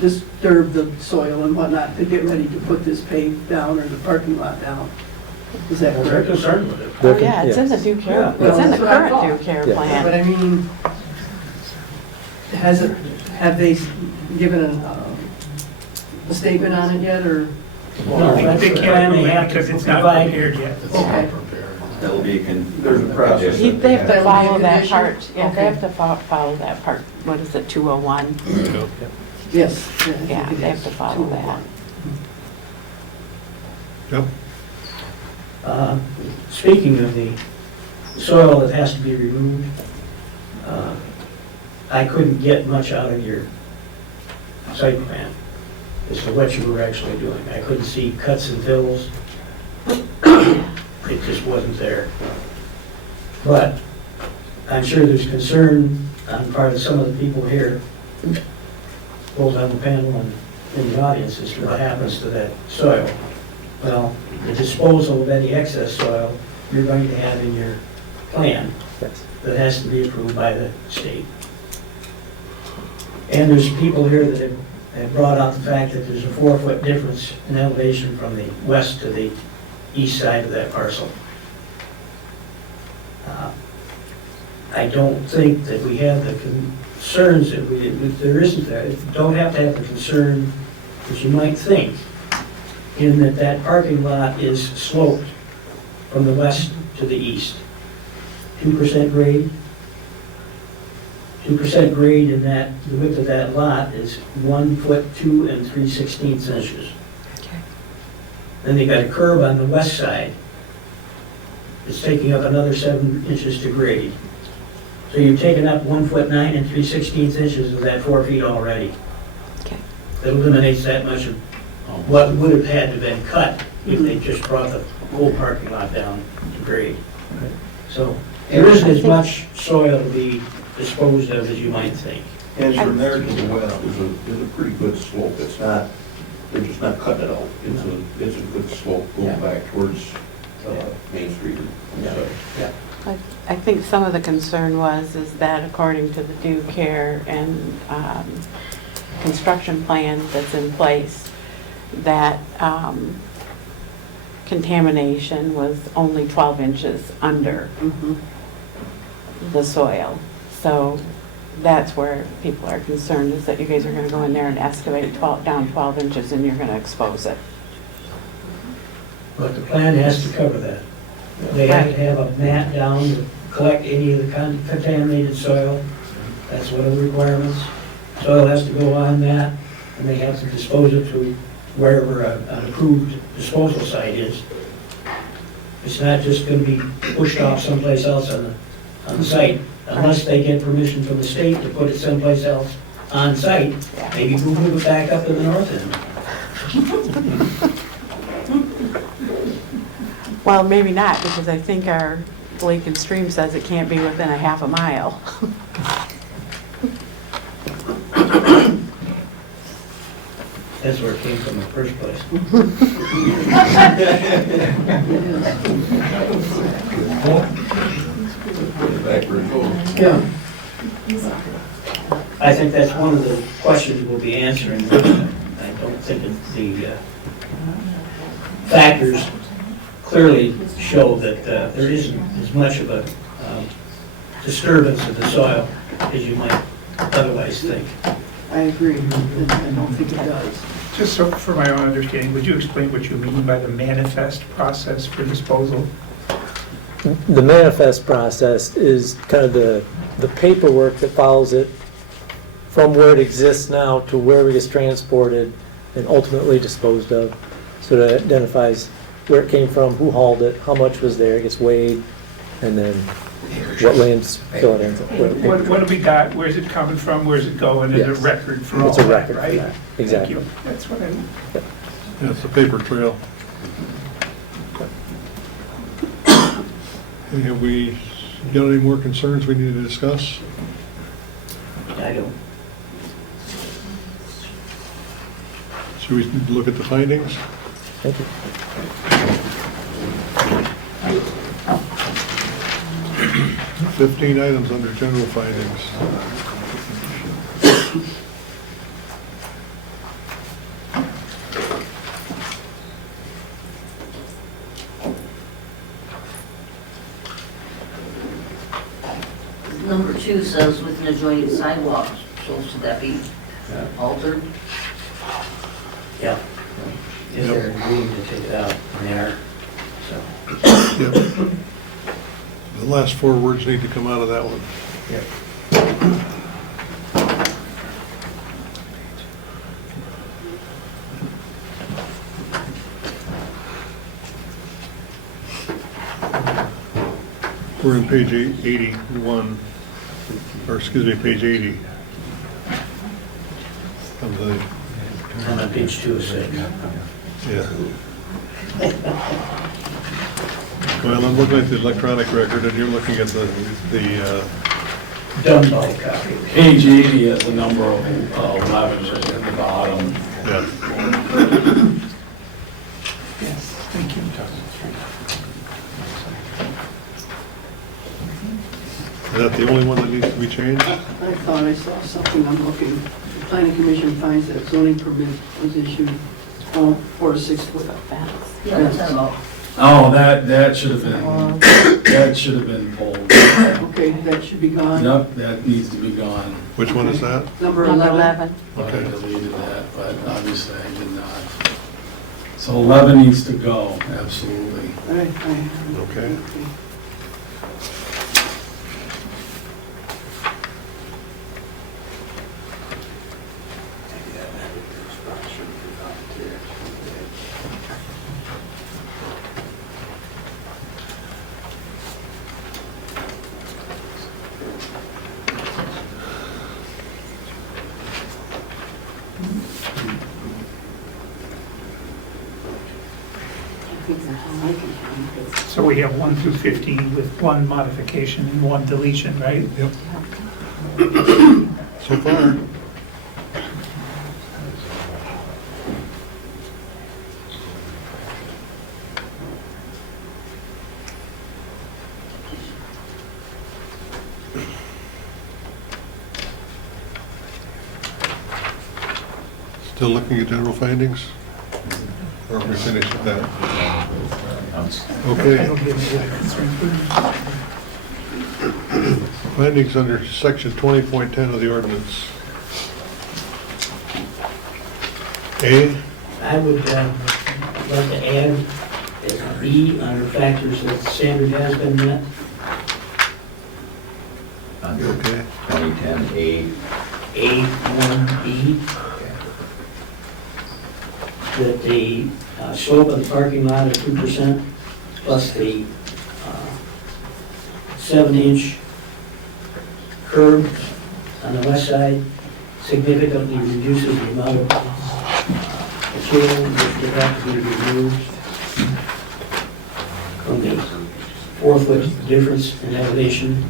disturb the soil and whatnot to get ready to put this pave down or the parking lot down. Is that they're correct? concerned with it. Oh, yeah, it's in the due care, Yeah. it's in the That's what I current thought. due care Yeah. plan. But I mean, have they given a statement on it yet, or? No, They that's the plan can't they move it have to because it's not provide. prepared yet. Okay. That'll be There's a process. They have to That'll be a follow that condition? part, yeah, they Okay. have to follow that part, what is it, 201? Yes. I think Yeah, it they have is. to follow that. Yep. Speaking of the soil that has to be removed, I couldn't get much out of your site plan as to what you were actually doing. I couldn't see cuts and fills. It just wasn't there. But I'm sure there's concern on part of some of the people here, both on the panel and in the audience, as to what happens to that soil. Well, the disposal of any excess soil you're going to have in your plan Yes. that has to be approved by the state. And there's people here that have brought out the fact that there's a 4-foot difference in elevation from the west to the east side of that parcel. I don't think that we have the concerns that there isn't that. You don't have to have the concern that you might think, in that parking lot is sloped from the west to the east. 2% grade. 2% grade in that, the width of that lot is 1 foot 2 3/16 inches. Okay. Then they got a curb on the west side. It's taking up another 7 inches to grade. So you've taken up 1 foot 9 3/16 inches of that 4 feet already. Okay. That eliminates that much of what would have had to been cut if they just brought the whole parking lot down to grade. So there isn't as much soil to be disposed of as you might think. And from there to the west is a pretty good slope. It's not, they're just not cutting it out. It's a good slope going back towards Main Street and such. I think some of the concern is that according to the due care and construction plan that's in place, that contamination was only 12 inches under the soil. So that's where people are concerned, is that you guys are going to go in there and excavate down 12 inches and you're going to expose it. But the plan has to cover that. They have to have a mat down to collect any of the contaminated soil. That's one of the requirements. Soil has to go on that, and they have to dispose it to wherever an approved disposal site is. It's not just gonna be pushed off someplace else on the site, unless they get permission from the state to put it someplace else on site. Maybe move it back up to the north end. Well, maybe not, because I think our Lake and Stream says it can't be within a half a mile. That's where it came from in the first place. Yeah. I think that's one of the questions we'll be answering. I don't think that the factors clearly show that there isn't as much of a disturbance of the soil as you might otherwise think. I agree, I don't think it does. Just so for my own understanding, would you explain what you mean by the manifest process for disposal? The manifest process is kind of the paperwork that follows it from where it exists now to where it gets transported and ultimately disposed of. So that identifies where it came from, who hauled it, how much was there, it gets weighed, and then what landfill it ends up. What have we got? Where's it coming from? Where's it going? And a Yes. record for all It's a that, record for right? that, Thank exactly. you. That's what I, Yeah, it's a paper trail. Hey, have we got any more concerns we need to discuss? I don't. Should we look at the findings? Thank you. 15 items under general findings. Number 2 says with an adjoining sidewalk, so should that be altered? Yeah. Is there a need to take it out there? So. Yep. The last 4 words need to come out of that one. We're on page 81, or excuse me, page 80 of the, I'm on page 2 of 6. yeah. Well, I'm looking at the electronic record, and you're looking at the Done by copy. Page 80 has the number of 11 right at the bottom. yeah. yes, thank you. Is that the only one that needs to be changed? I thought I saw something, I'm looking. The planning commission finds that zoning permit was issued 4 to 6 foot. Yeah, that's about. Oh, that should have been pulled. Okay, that should be gone. Yep, that needs to be gone. Which one is that? Number Number 11. 11. I deleted that, but obviously I did not. So 11 needs to go, absolutely. Okay. So we have 1 through 15 with 1 modification and 1 deletion, right? Yep. So far. Still looking at general findings? Or are we finished with that? I Okay. don't have any concerns. Findings under section 20.10 of the ordinance. A, I would like to add as B under factors that the standard has been met. Under okay. 2010 A. A1B. that the slope of the parking lot of 2% plus the 7-inch curb on the west side significantly reduces the amount of material that would have to be removed from the 4-foot difference in elevation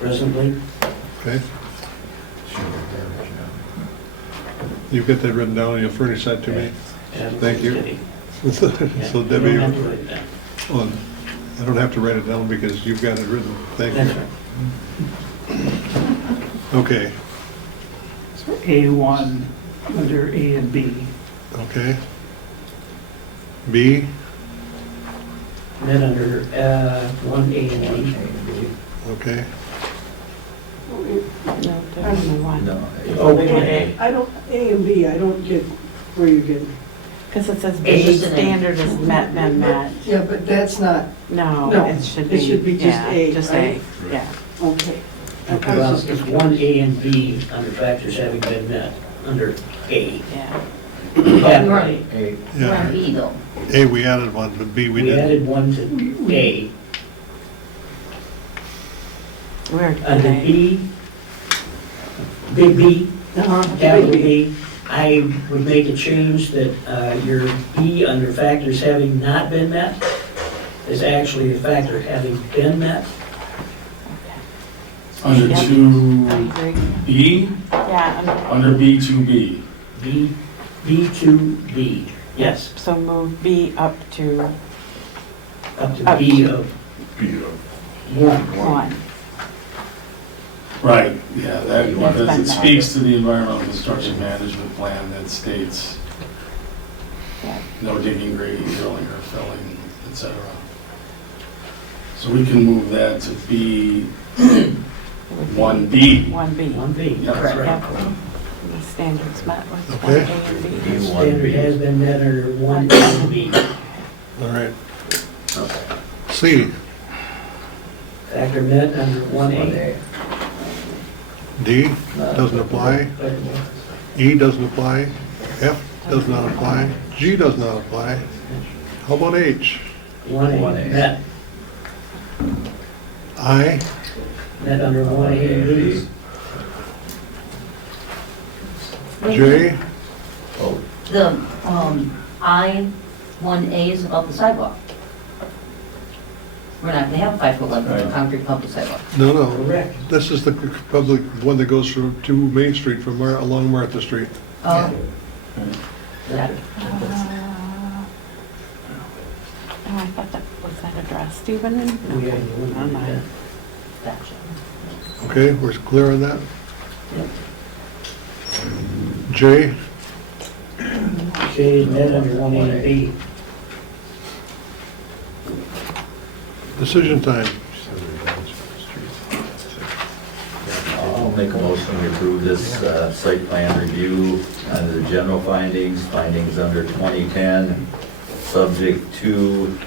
presently. Okay. You get that written down, and you'll furnish that to me? Thank you. So Debbie, You don't have to write it down. well, I don't have to write it down because you've got it written. Thank That's you. right. Okay, So A1 under A and B. okay. B, Met under 1A and B. okay. No, there's only one. No. Oh, wait a minute. I don't, A and B, I don't get where you're getting. Because it says A the is an A. standard is met, been met. Yeah, but that's not, No, No, it should be. it should be just yeah, A, Just right? A, yeah. okay. I was Well, just it's confused. 1A and B under factors having been met, under A. Yeah. Capital Right. A. We're Yeah, on E though. A, we added one, but B, we We didn't. added one to A. Where, Under okay. B, big B, capital Big B, I would make a change that your B under factors having not been met is actually a factor having been met. Under Yep. 2B, Yeah, under B2B. B, B to B, yes, so move B up to up to Up B to- of 1. 1. Right, yeah, that, It's because been it speaks to the environmental construction management plan that states Yeah. no digging, grading, drilling, or filling, etc. So we can move that to B, It would be 1B. 1B. 1B, Yeah, that's right. Yep. The standards met with Okay. 1A and B. Standard has been met under 1 and B. All right. C, Factor met under 1A. D, doesn't apply. E doesn't apply. F does not apply. G does not apply. How about H? 1A, met, I, met under 1A and B. J, The I-1A is about the sidewalk. We're not gonna have a 5-foot length of concrete public sidewalk. no, no. Correct. This is the public one that goes through to Main Street from along Martha Street. Oh. That- Oh, I thought that, was that addressed even in? We had Never one, mind. Gotcha. Okay, we're clear on that? Yep. J, J is met under 1A and B. decision time. I'll make a motion to approve this site plan review under the general findings, findings under 2010, subject to,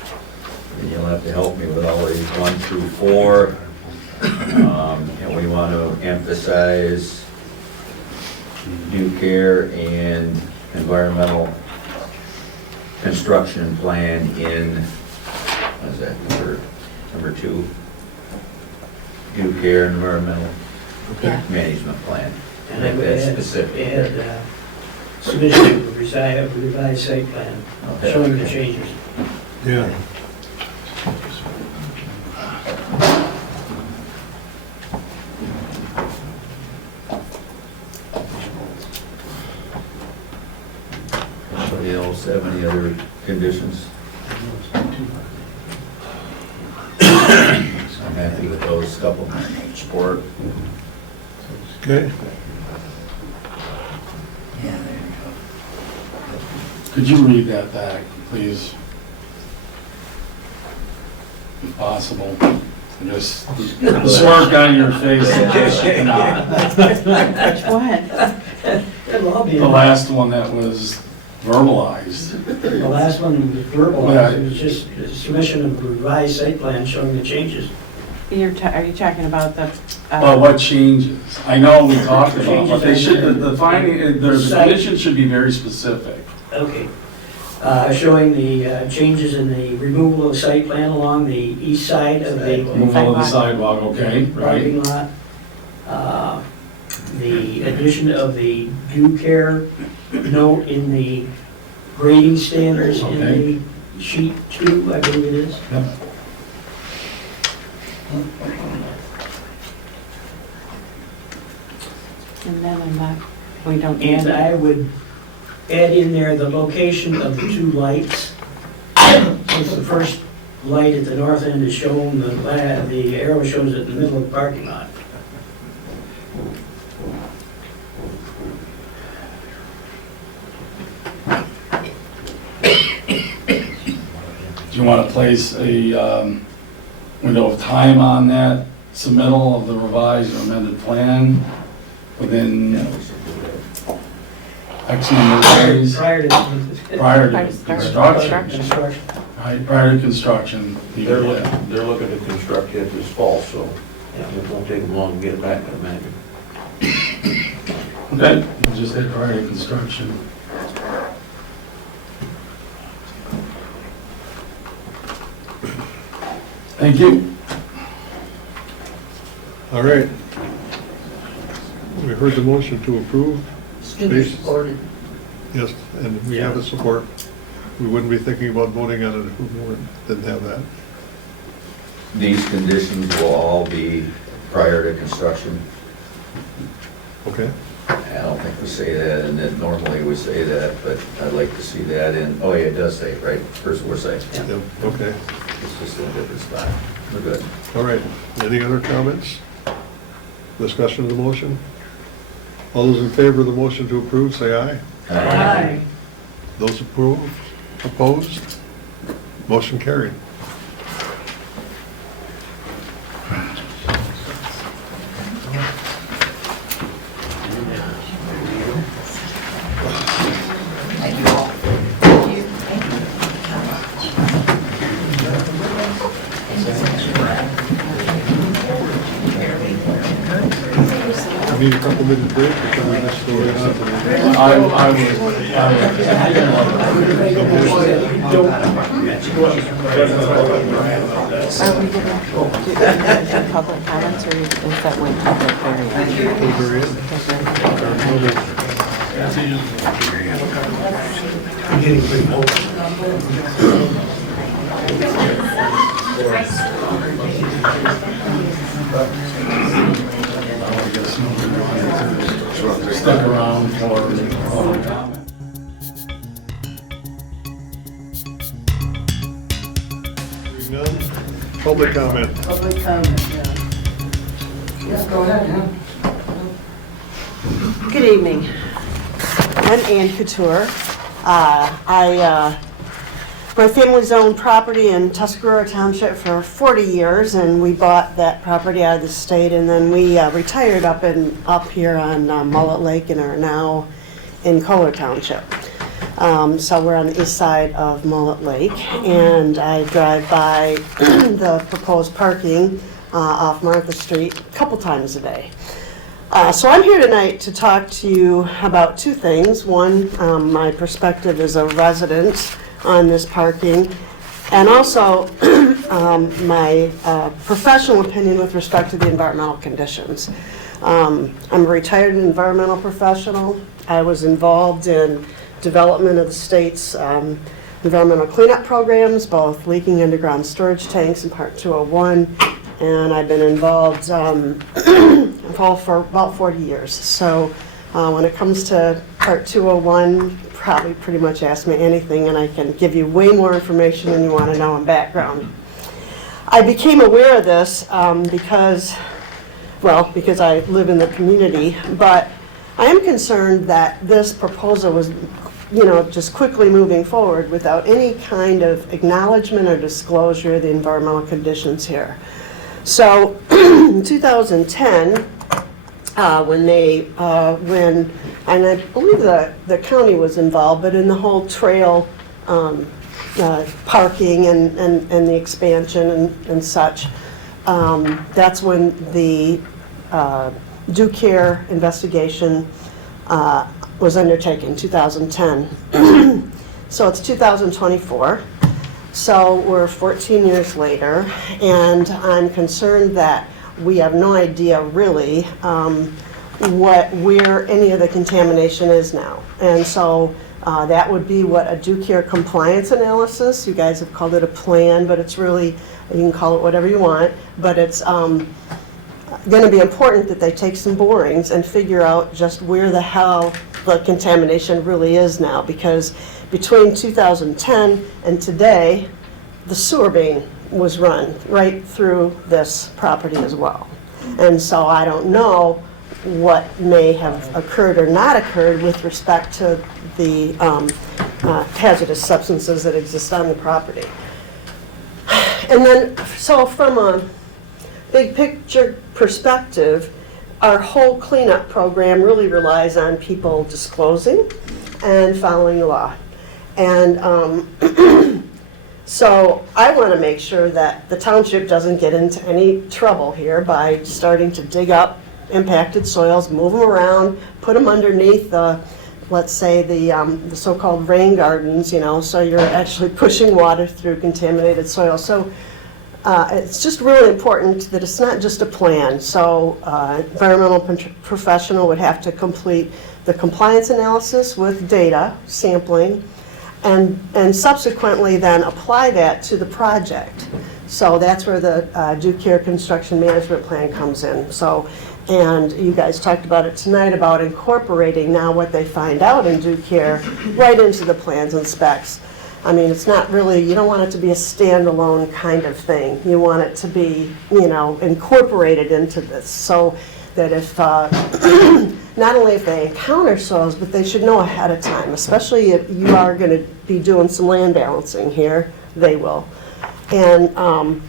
and you'll have to help me with all these 1 through 4. And we want to emphasize due care and environmental construction plan in, what is that, number 2? Due care and environmental Yeah. management plan. And Make I would that add, specific. submission of a revised site plan Okay. showing the changes. Yeah. Anybody else have any other conditions? I'm happy with those couple. Support. Okay, Yeah, there you go. Could you read that back, please? If possible. Just the smirk on your face. Which one? It'll all be, The last one that was verbalized. the last one was verbalized, it was just a submission of a revised site plan showing the changes. Are you talking about the? Well, what changes? I know we talked about, but they should, the finding, the condition should be very specific. Okay, showing the changes in the removal of the site plan along the east side of the Removal of the sidewalk, okay, right? parking lot. The addition of the due care note in the grading standards in the sheet 2, I believe it is. Yep. And then I'm not, we don't need And to. I would add in there the location of the 2 lights. Since the first light at the north end is shown, the arrow shows it in the middle of the parking lot. Do you want to place a window of time on that submittal of the revised or amended plan within X number of days? Prior to Prior Prior to to start construction. construction. Right, prior to construction. you They're do looking, that. they're looking to construct it this fall, so it won't take them long to get it back, I imagine. Okay, we'll just hit prior to construction. Thank you. All right. We heard the motion to approve. Based- Supported. Yes, and we have a support. We wouldn't be thinking about voting on it if we didn't have that. These conditions will all be prior to construction. Okay? I don't think we say that, and then normally we say that, but I'd like to see that in, oh yeah, it does say, it, right, first foresight. Yep, okay. It's just in a different spot. We're good. All right. Any other comments? Discussion of the motion? All those in favor of the motion to approve, say aye. Aye. Those opposed? Motion carried. We need a couple minute break, or can we just go right on to the... I Are we gonna do public comments, or is that when public hearing? Till very end. Stick around for public comment. Hearing none. Public comment. Public comment, yeah. Yes, go ahead, Good evening. I'm Ann Couture. My family's owned property in Tuscarora Township for 40 years, and we bought that property out of the state, and then we retired up here on Mullet Lake and are now in Kohler Township. So we're on the east side of Mullet Lake, and I drive by the proposed parking off Martha Street a couple times a day. So I'm here tonight to talk to you about 2 things. One, my perspective as a resident on this parking, and also my professional opinion with respect to the environmental conditions. I'm a retired environmental professional. I was involved in development of the state's environmental cleanup programs, both leaking underground storage tanks in Part 201, and I've been involved for about 40 years. So when it comes to Part 201, probably pretty much ask me anything and I can give you way more information than you want to know in background. I became aware of this because I live in the community, but I am concerned that this proposal was, just quickly moving forward without any kind of acknowledgement or disclosure of the environmental conditions here. So in 2010, and I believe the county was involved, but in the whole trail parking and the expansion and such, that's when the due care investigation was undertaken, 2010. So it's 2024. So we're 14 years later, and I'm concerned that we have no idea really where any of the contamination is now. And so that would be what a due care compliance analysis, you guys have called it a plan, but it's really, you can call it whatever you want, but it's going to be important that they take some borings and figure out just where the hell the contamination really is now, because between 2010 and today, the sewer main was run right through this property as well. And so I don't know what may have occurred or not occurred with respect to the hazardous substances that exist on the property. And then, so from a big picture perspective, our whole cleanup program really relies on people disclosing and following the law. And so I want to make sure that the township doesn't get into any trouble here by starting to dig up impacted soils, move them around, put them underneath the, let's say, the so-called rain gardens, you know, so you're actually pushing water through contaminated soil. So it's just really important that it's not just a plan. So environmental professional would have to complete the compliance analysis with data, sampling, and subsequently then apply that to the project. So that's where the due care construction management plan comes in. So, and you guys talked about it tonight about incorporating now what they find out in due care right into the plans and specs. I mean, it's not really, you don't want it to be a standalone kind of thing. You want it to be, you know, incorporated into this so that if, not only if they encounter soils, but they should know ahead of time, especially if you are going to be doing some land balancing here, they will. And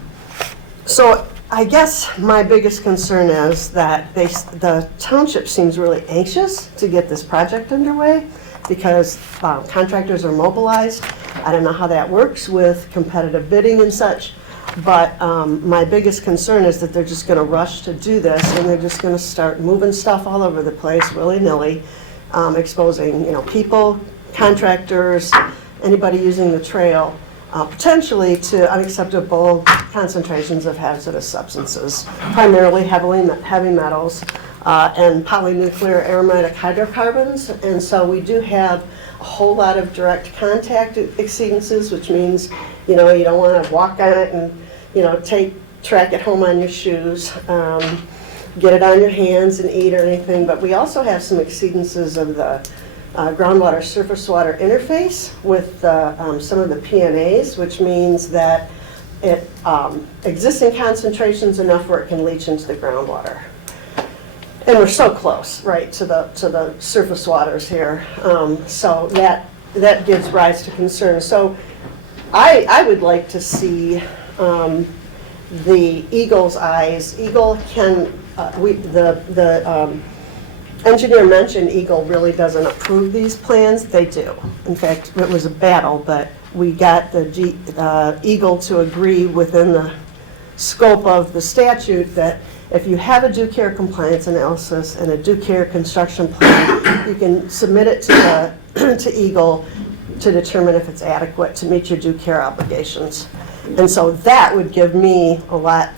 so I guess my biggest concern is that the township seems really anxious to get this project underway because contractors are mobilized. I don't know how that works with competitive bidding and such, but my biggest concern is that they're just going to rush to do this and they're just going to start moving stuff all over the place willy-nilly, exposing, you know, people, contractors, anybody using the trail, potentially to unacceptable concentrations of hazardous substances, primarily heavy metals and polynuclear aromatic hydrocarbons. And so we do have a whole lot of direct contact exceedances, which means, you know, you don't want to walk on it and, you know, track it home on your shoes, get it on your hands and eat or anything. But we also have some exceedances of the groundwater surface water interface with some of the PNAs, which means that it existing concentrations enough where it can leach into the groundwater. And we're so close, right, to the surface waters here. So that gives rise to concern. So I would like to see the eagle's eyes. Eagle can, the engineer mentioned Eagle really doesn't approve these plans. They do. In fact, it was a battle, but we got the Eagle to agree within the scope of the statute that if you have a due care compliance analysis and a due care construction plan, you can submit it to Eagle to determine if it's adequate to meet your due care obligations. And so that would give me a lot,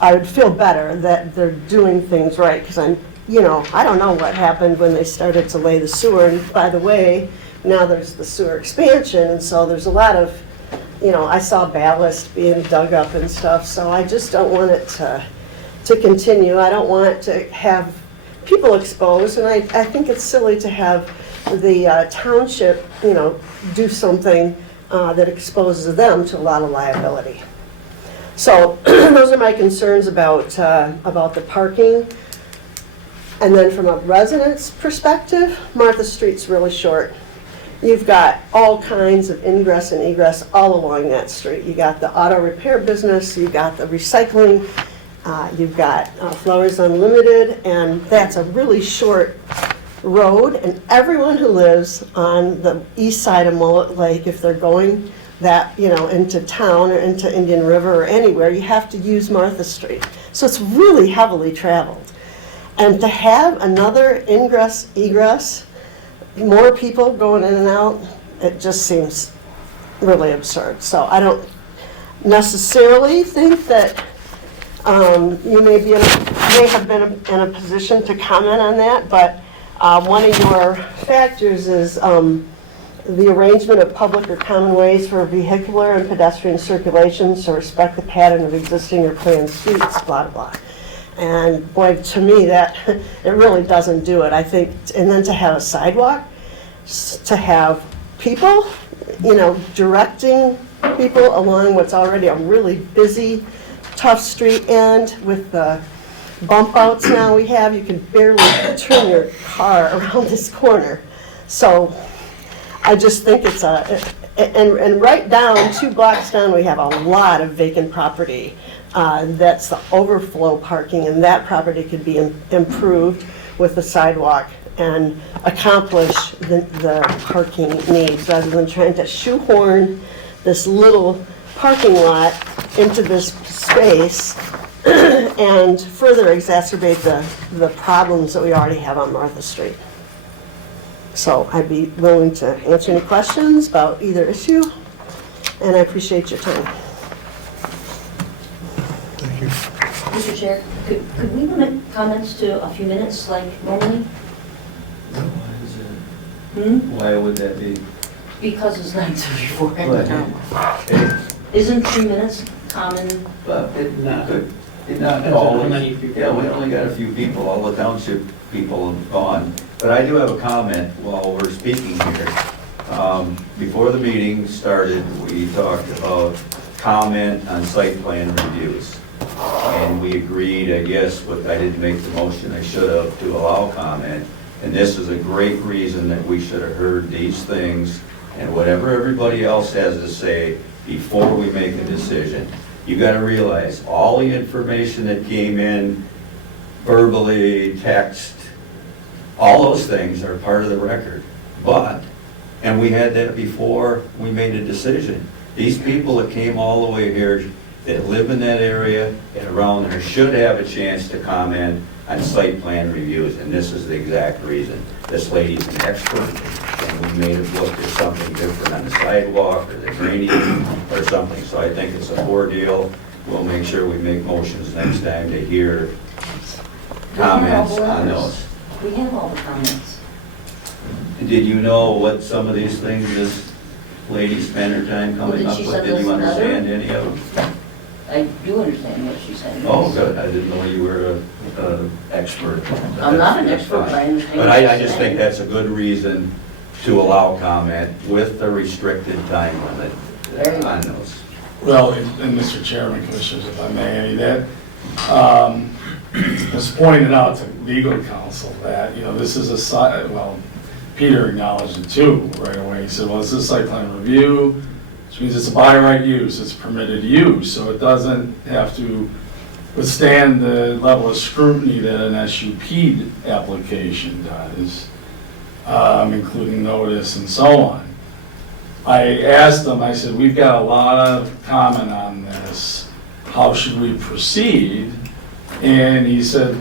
I would feel better that they're doing things right, because I'm, you know, I don't know what happened when they started to lay the sewer. And by the way, now there's the sewer expansion, and so there's a lot of, you know, I saw ballast being dug up and stuff, so I just don't want it to continue. I don't want to have people exposed, and I think it's silly to have the township, you know, do something that exposes them to a lot of liability. So those are my concerns about the parking. And then from a resident's perspective, Martha Street's really short. You've got all kinds of ingress and egress all along that street. You got the auto repair business, you got the recycling, you've got Flowers Unlimited, and that's a really short road. And everyone who lives on the east side of Mullet Lake, if they're going that, you know, into town or into Indian River or anywhere, you have to use Martha Street. So it's really heavily traveled. And to have another ingress, egress, more people going in and out, it just seems really absurd. So I don't necessarily think that you may have been in a position to comment on that, but one of your factors is the arrangement of public or common ways for vehicular and pedestrian circulations to respect the pattern of existing or planned streets, blah, blah. And boy, to me, that, it really doesn't do it. I think, and then to have a sidewalk, to have people, directing people along what's already a really busy, tough street end with the bump outs now we have, you can barely turn your car around this corner. So I just think it's and right down, 2 blocks down, we have a lot of vacant property. That's the overflow parking, and that property could be improved with the sidewalk and accomplish the parking needs rather than trying to shoehorn this little parking lot into this space and further exacerbate the problems that we already have on Martha Street. So I'd be willing to answer any questions about either issue, and I appreciate your time. Thank you. Mr. Chair, could we limit comments to a few minutes like normally? Why would that be? Because it's 9:34. Isn't 2 minutes common? Well, not Depends on all. how many people. Yeah, we only got a few people, all the township people have gone. But I do have a comment while we're speaking here. Before the meeting started, we talked about comment on site plan reviews. And we agreed, I guess, but I didn't make the motion, I should have, to allow comment. And this is a great reason that we should have heard these things and whatever everybody else has to say before we make a decision. You gotta realize, all the information that came in, verbally, text, all those things are part of the record. And we had that before we made a decision. These people that came all the way here, that live in that area and around there, should have a chance to comment on site plan reviews, and this is the exact reason. This lady's an expert, and we made it look at something different on the sidewalk, or the drainage, or something, so I think it's a poor deal. We'll make sure we make motions next time to hear comments on those. We have all the comments. Did you know what some of these things this lady spent her time coming up with? Did you understand any of them? I do understand what she's saying. Oh, good, I didn't know you were an expert. I'm not an expert, but I understand. But what I she's just saying. think that's a good reason to allow comment with the restricted time limit on those. Well, and Mr. Chairman, Commissioners, if I may, that was pointed out to legal counsel that, this is Peter acknowledged it too right away. He said, well, this is site plan review, which means it's a by right use, it's permitted use, so it doesn't have to withstand the level of scrutiny that an SUP application does, including notice and so on. I asked them, I said, we've got a lot of comment on this, how should we proceed? And he said,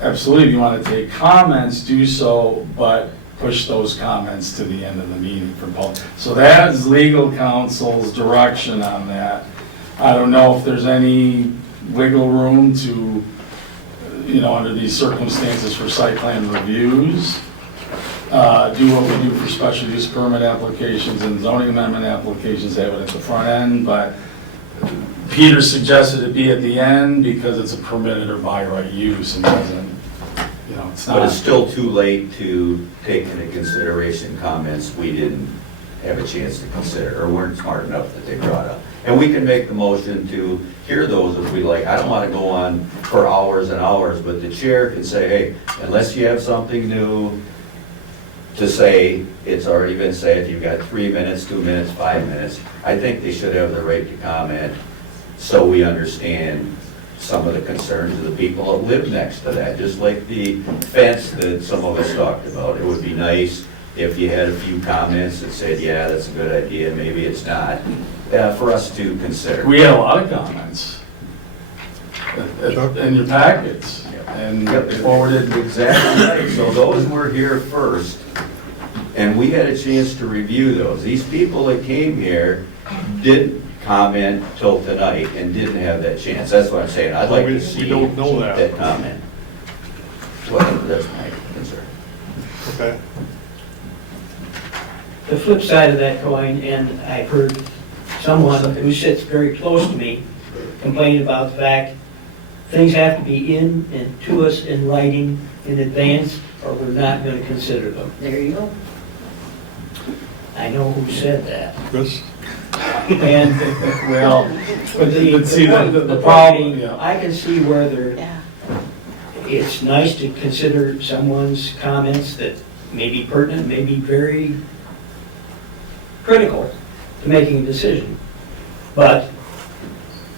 absolutely, if you want to take comments, do so, but push those comments to the end of the meeting for public. So that is legal counsel's direction on that. I don't know if there's any wiggle room to, under these circumstances for site plan reviews, do what we do for special use permit applications and zoning amendment applications, have it at the front end, but Peter suggested it be at the end because it's a permitted or by right use and doesn't, it's not. But it's still too late to take into consideration comments we didn't have a chance to consider or weren't smart enough that they brought up. And we can make the motion to hear those if we like. I don't want to go on for hours and hours, but the chair can say, hey, unless you have something new to say, it's already been said, you've got 3 minutes, 2 minutes, 5 minutes. I think they should have the right to comment so we understand some of the concerns of the people that live next to that, just like the fence that some of us talked about. It would be nice if you had a few comments that said, yeah, that's a good idea, maybe it's not, for us to consider. We had a lot of comments in your packets, and Yep, forwarded exactly right. So those were here first, And we had a chance to review those. These people that came here didn't comment till tonight and didn't have that chance. That's what I'm saying. I'd like to see We don't know that. that comment. Well, that's my concern. Okay. The flip side of that coin, and I've heard someone who sits very close to me complain about the fact things have to be in and to us in writing in advance, or we're not going to consider them. There you go. I know who said that. Chris? And, well, for But see, the problem, yeah. I can see where there, Yeah. it's nice to consider someone's comments that may be pertinent, may be very critical to making a decision. But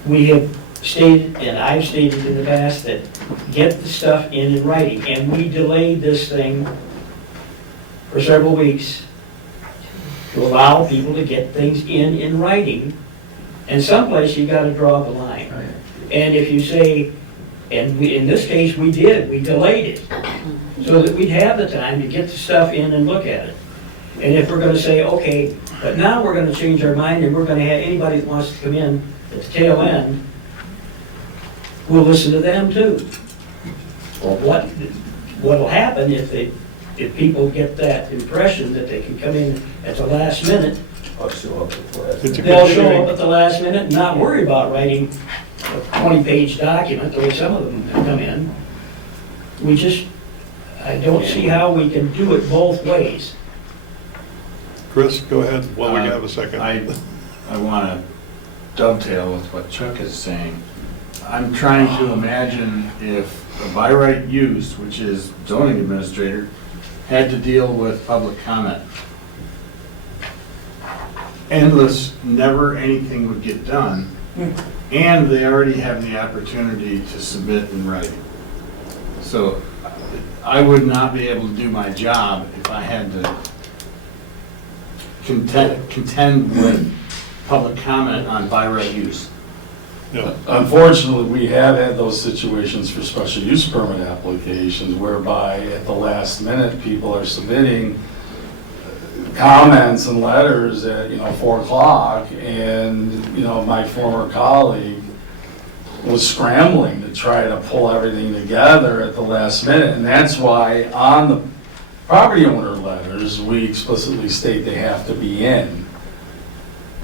we have stated, and I've stated in the past, that get the stuff in writing. And we delayed this thing for several weeks to allow people to get things in writing. And someplace you gotta draw the line. And if you say, and we, in this case, we did, we delayed it, so that we'd have the time to get the stuff in and look at it. And if we're gonna say, okay, but now we're gonna change our mind and we're gonna have anybody that wants to come in at the tail end, we'll listen to them too. Well, what'll happen if people get that impression that they can come in at the last minute, It's a they'll show continuing- up at the last minute and not worry about writing a 20-page document, the way some of them come in. I don't see how we can do it both ways. Chris, go ahead while we have a second. I want to dovetail with what Chuck is saying. I'm trying to imagine if a by right use, which is zoning administrator, had to deal with public comment. Endless, never anything would get done, and they already have the opportunity to submit in writing. So I would not be able to do my job if I had to contend with public comment on by right use. Yeah. Unfortunately, we have had those situations for special use permit applications whereby at the last minute, people are submitting comments and letters at, 4 o'clock, and, my former colleague was scrambling to try to pull everything together at the last minute, and that's why on the property owner letters, we explicitly state they have to be in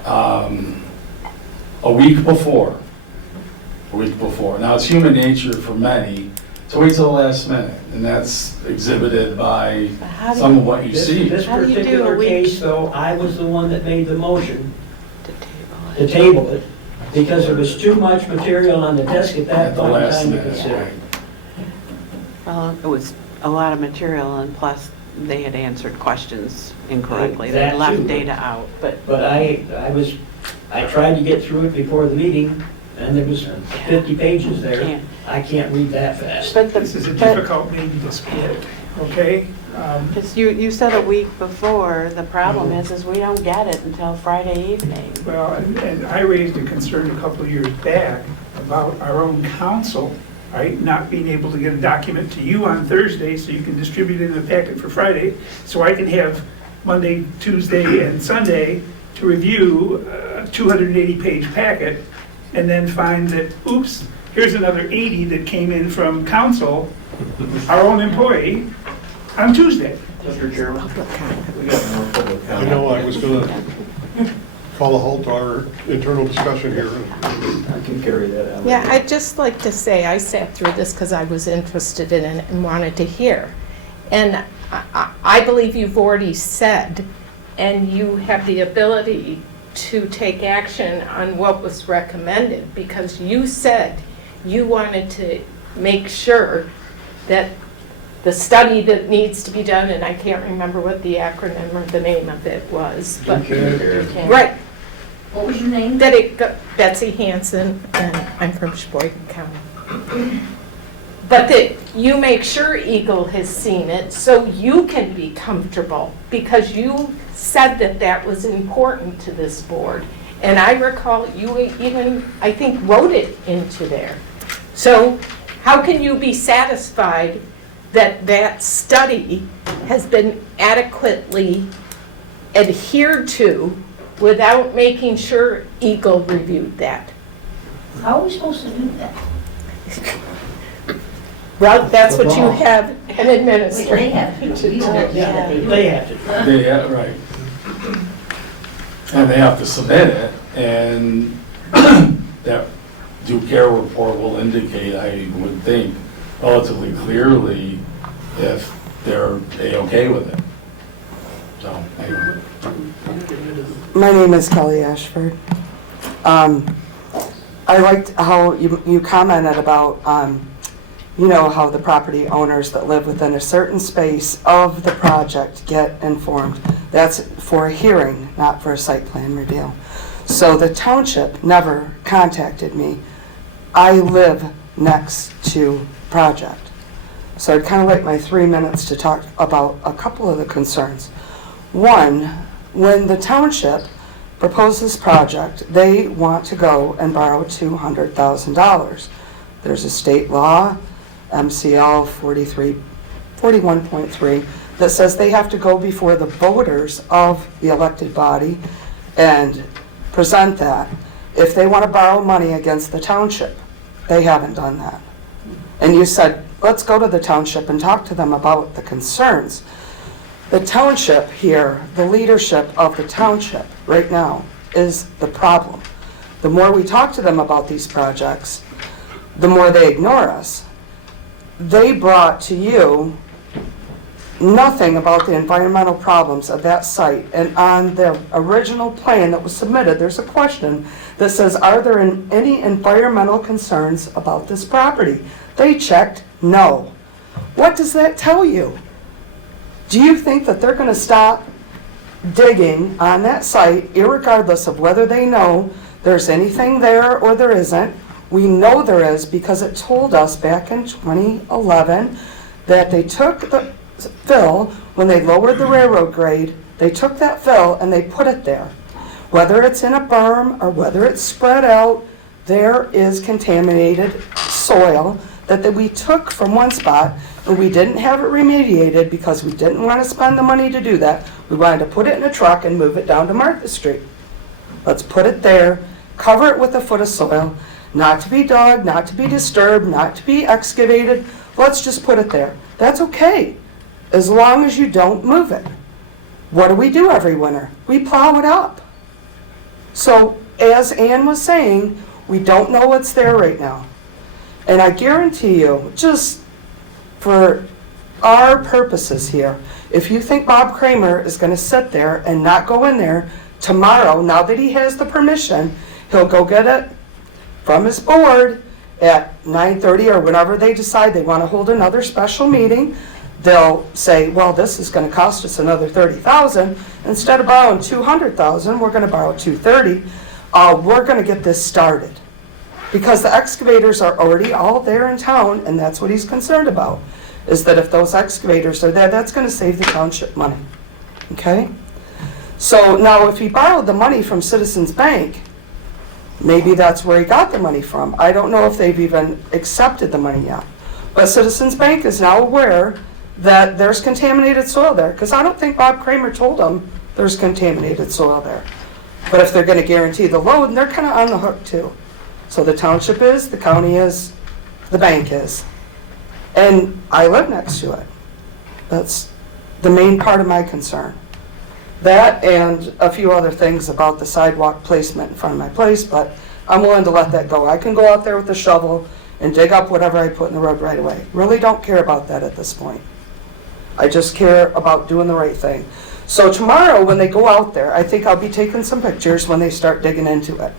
a week before. Now, it's human nature for many to wait till the last minute, and that's exhibited by How do some you- of what you see. This How do you do a particular week? case, though, I was the one that made the motion To table to it. table it, because there was too much material on the desk at that At the point in last time to minute, consider. right. Well, it was a lot of material, and plus, they had answered questions incorrectly. They That left too. data out, but But I tried to get through it before the meeting, and there was 50 pages there. Can't. I can't read that fast. but This is a but difficult meeting to split, okay? because you said a week before, the problem is we don't get it until Friday evening. Well, and I raised a concern a couple of years back about our own council, right, not being able to get a document to you on Thursday so you can distribute it in the packet for Friday, so I can have Monday, Tuesday, and Sunday to review a 280-page packet, and then find that, oops, here's another 80 that came in from council, our own employee, on Tuesday. Mr. Chairman, we got more public comment. I was gonna call a halt to our internal discussion here. I can carry that out. Yeah, I'd just like to say, I sat through this because I was interested in it and wanted to hear. And I believe you've already said, and you have the ability to take action on what was recommended, because you said you wanted to make sure that the study that needs to be done, and I can't remember what the acronym or the name of it was, but, right, What was your name? that it got, Betsy Hansen, and I'm from Cheboygan County. But that you make sure Eagle has seen it so you can be comfortable, because you said that that was important to this board. And I recall you even, I think, wrote it into there. So how can you be satisfied that that study has been adequately adhered to without making sure Eagle reviewed that. How are we supposed to do that? Well, that's what you have an Wait, administrator. they have to do it. They have to. Yeah, right. And they have to submit it, and that due care report will indicate, I would think, relatively clearly if they're A-okay with it. So, anyway. My name is Kelly Ashford. I liked how you commented about, you know, how the property owners that live within a certain space of the project get informed. That's for a hearing, not for a site plan review. So the township never contacted me. I live next to project. So I'd kind of like my 3 minutes to talk about a couple of the concerns. One, when the township proposed this project, they want to go and borrow $200,000. There's a state law, MCL 41.3, that says they have to go before the voters of the elected body and present that. If they want to borrow money against the township, they haven't done that. And you said, let's go to the township and talk to them about the concerns. The township here, the leadership of the township right now is the problem. The more we talk to them about these projects, the more they ignore us. They brought to you nothing about the environmental problems of that site. And on the original plan that was submitted, there's a question that says, are there any environmental concerns about this property? They checked no. What does that tell you? Do you think that they're going to stop digging on that site, irregardless of whether they know there's anything there or there isn't? We know there is because it told us back in 2011 that they took the fill, when they lowered the railroad grade, they took that fill and they put it there. Whether it's in a berm or whether it's spread out, there is contaminated soil that we took from one spot, and we didn't have it remediated because we didn't want to spend the money to do that. We wanted to put it in a truck and move it down to Martha Street. Let's put it there, cover it with a foot of soil, not to be dug, not to be disturbed, not to be excavated. Let's just put it there. That's okay, as long as you don't move it. What do we do every winter? We plow it up. So, as Ann was saying, we don't know what's there right now. And I guarantee you, just for our purposes here, if you think Bob Kramer is going to sit there and not go in there tomorrow, now that he has the permission, he'll go get it from his board at 9:30 or whenever they decide they want to hold another special meeting. They'll say, well, this is going to cost us another $30,000. Instead of borrowing $200,000, we're going to borrow $230,000. We're going to get this started. Because the excavators are already all there in town, and that's what he's concerned about, is that if those excavators are there, that's going to save the township money. Okay? So now if he borrowed the money from Citizens Bank, maybe that's where he got the money from. I don't know if they've even accepted the money yet. But Citizens Bank is now aware that there's contaminated soil there, because I don't think Bob Kramer told them there's contaminated soil there. But if they're going to guarantee the load, they're kind of on the hook too. So the township is, the county is, the bank is. And I live next to it. That's the main part of my concern. That and a few other things about the sidewalk placement in front of my place, but I'm willing to let that go. I can go out there with the shovel and dig up whatever I put in the road right away. Really don't care about that at this point. I just care about doing the right thing. So tomorrow when they go out there, I think I'll be taking some pictures when they start digging into it.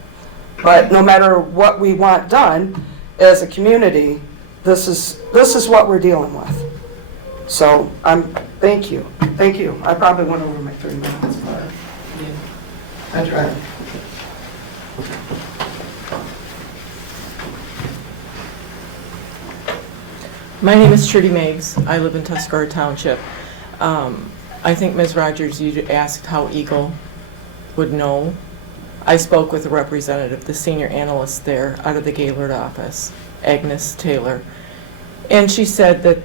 But no matter what we want done as a community, this is what we're dealing with. So thank you. Thank you. I probably went over my 3 minutes, but I tried. My name is Trudy Meigs. I live in Tuscarora Township. I think, Ms. Rogers, you asked how Eagle would know. I spoke with a representative, the senior analyst there out of the Gaylord office, Agnes Taylor, And she said that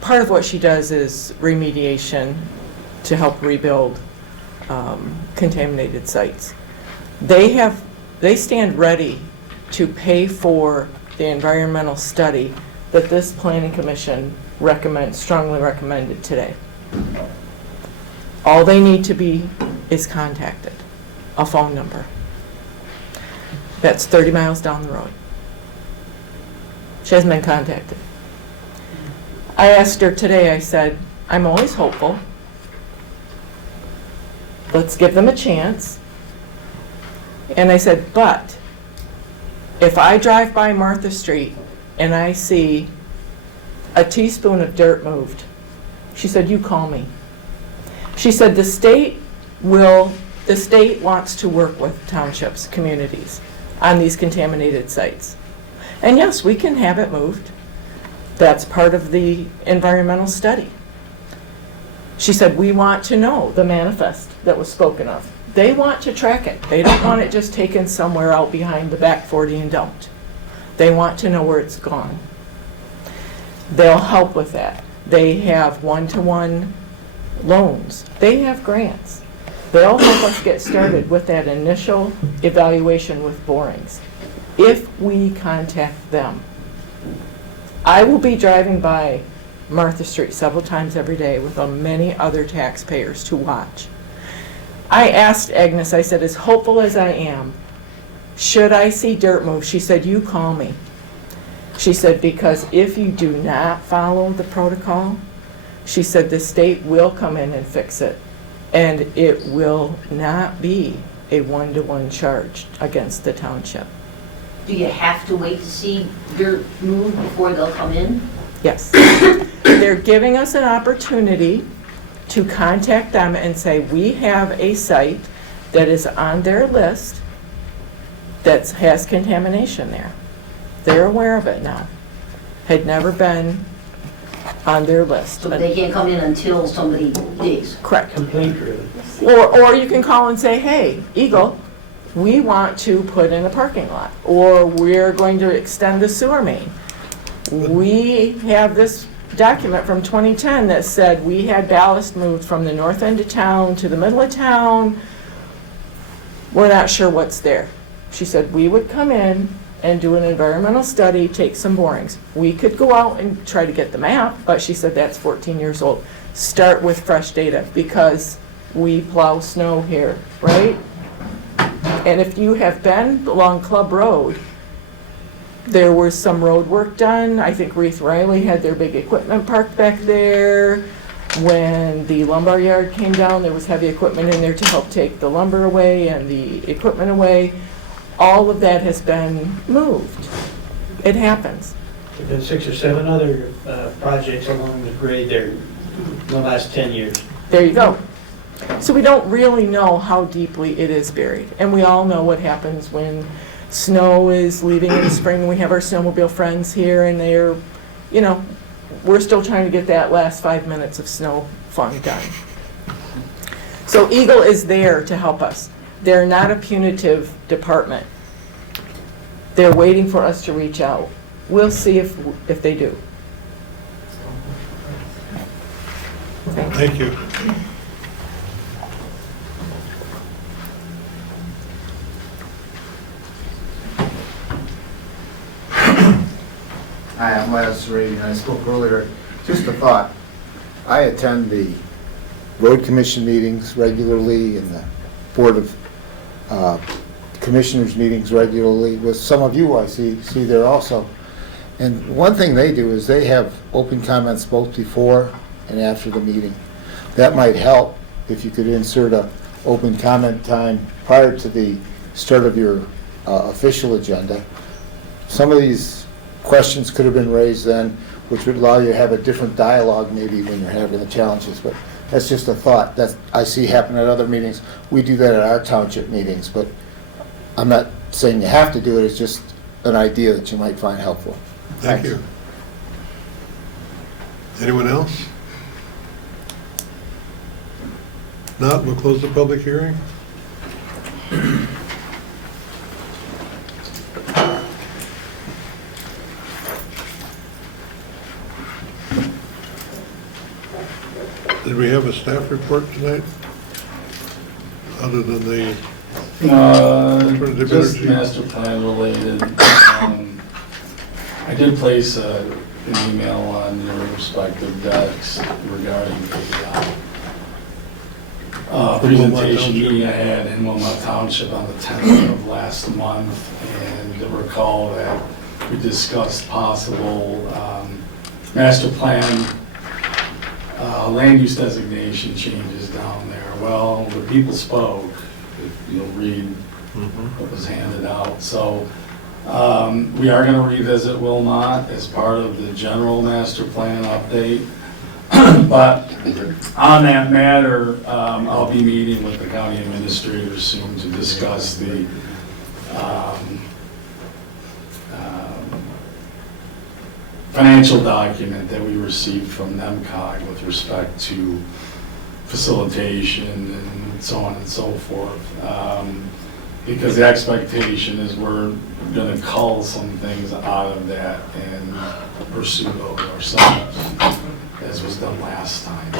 part of what she does is remediation to help rebuild contaminated sites. They stand ready to pay for the environmental study that this planning commission strongly recommended today. All they need to be is contacted, a phone number. That's 30 miles down the road. She hasn't been contacted. I asked her today, I said, I'm always hopeful. Let's give them a chance. And I said, but if I drive by Martha Street and I see a teaspoon of dirt moved, she said, you call me. She said, the state wants to work with townships, communities on these contaminated sites. And yes, we can have it moved. That's part of the environmental study. She said, we want to know the manifest that was spoken of. They want to track it. They don't want it just taken somewhere out behind the back 40 and dumped. They want to know where it's gone. They'll help with that. They have one-to-one loans. They have grants. They'll help us get started with that initial evaluation with borings, if we contact them. I will be driving by Martha Street several times every day with many other taxpayers to watch. I asked Agnes, I said, as hopeful as I am, should I see dirt move? She said, you call me. She said, because if you do not follow the protocol, she said, the state will come in and fix it. And it will not be a one-to-one charge against the township. Do you have to wait to see dirt move before they'll come in? Yes. They're giving us an opportunity to contact them and say, we have a site that is on their list that has contamination there. They're aware of it now. Had never been on their list. So they can't come in until somebody digs? Correct. Complaint driven. Or you can call and say, hey, Eagle, we want to put in a parking lot, or we're going to extend the sewer main. We have this document from 2010 that said we had ballast moved from the north end of town to the middle of town. We're not sure what's there. She said we would come in and do an environmental study, take some borings. We could go out and try to get the map, but she said that's 14 years old. Start with fresh data, because we plow snow here, right? And if you have been along Club Road, there was some road work done. I think Reith Riley had their big equipment parked back there. When the lumber yard came down, there was heavy equipment in there to help take the lumber away and the equipment away. All of that has been moved. It happens. There've been 6 or 7 other projects along the grade there in the last 10 years. There you go. So we don't really know how deeply it is buried. And we all know what happens when snow is leaving in the spring. We have our snowmobile friends here, and they're, we're still trying to get that last 5 minutes of snow fun done. So Eagle is there to help us. They're not a punitive department. They're waiting for us to reach out. We'll see if they do. Thank you. Hi, I'm Les Ray, and I spoke earlier. Just a thought. I attend the road commission meetings regularly and the board of commissioners meetings regularly. With some of you I see there also. And one thing they do is they have open comments both before and after the meeting. That might help if you could insert a open comment time prior to the start of your official agenda. Some of these questions could have been raised then, which would allow you to have a different dialogue maybe when you're having the challenges. But that's just a thought that I see happen at other meetings. We do that at our township meetings, but I'm not saying you have to do it. It's just an idea that you might find helpful. Thank you. Anyone else? Not, we'll close the public hearing. Did we have a staff report tonight? Other than the, Just master plan related. I did place an email on your respective desks regarding the presentation meeting I had in Wilmot Township on the 10th of last month, and recall that we discussed possible master plan land use designation changes down there. Well, the people spoke, if you'll read what was handed out. So we are going to revisit Wilmot as part of the general master plan update. But on that matter, I'll be meeting with the county administrator soon to discuss the financial document that we received from NEMCOG with respect to facilitation and so on and so forth. Because the expectation is we're going to cull some things out of that and pursue those ourselves, as was done last time.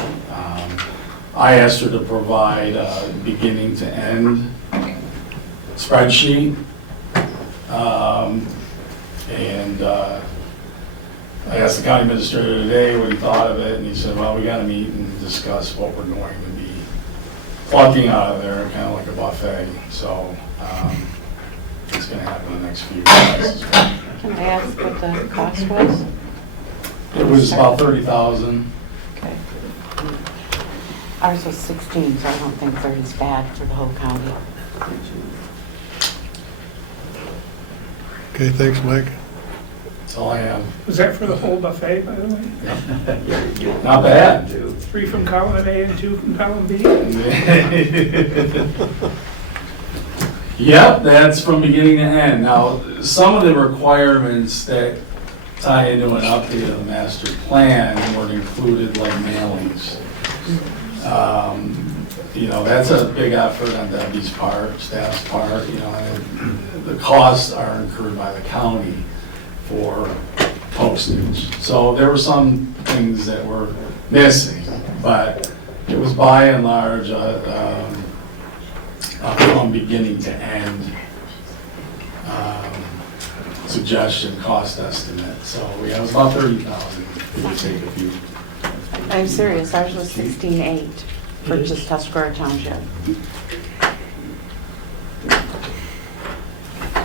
I asked her to provide a beginning to end spreadsheet. I asked the county administrator today what he thought of it, and he said, well, we got to meet and discuss what we're going to be plucking out of there, kind of like a buffet. So it's going to happen in the next few weeks. Can I ask what the cost was? It was about $30,000. Okay. Ours was 16, so I don't think 30 is bad for the whole county. okay, thanks, Mike. That's all I have. Was that for the whole buffet, by the way? Not bad. 3 from column A and 2 from column B? Yep, that's from beginning to end. Now, some of the requirements that tie into an update of the master plan were included, like mailings. You know, that's a big effort on Debbie's part, staff's part, you know, and the costs are incurred by the county for postage. So there were some things that were missing, but it was by and large from beginning to end suggestion cost estimate. So yeah, it was about 30,000. It would take a few. I'm serious, ours was 16.8 for just Tuscarora Township.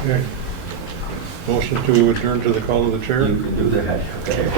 Okay. Motion to adjourn to the call of the chair? You can do that, okay.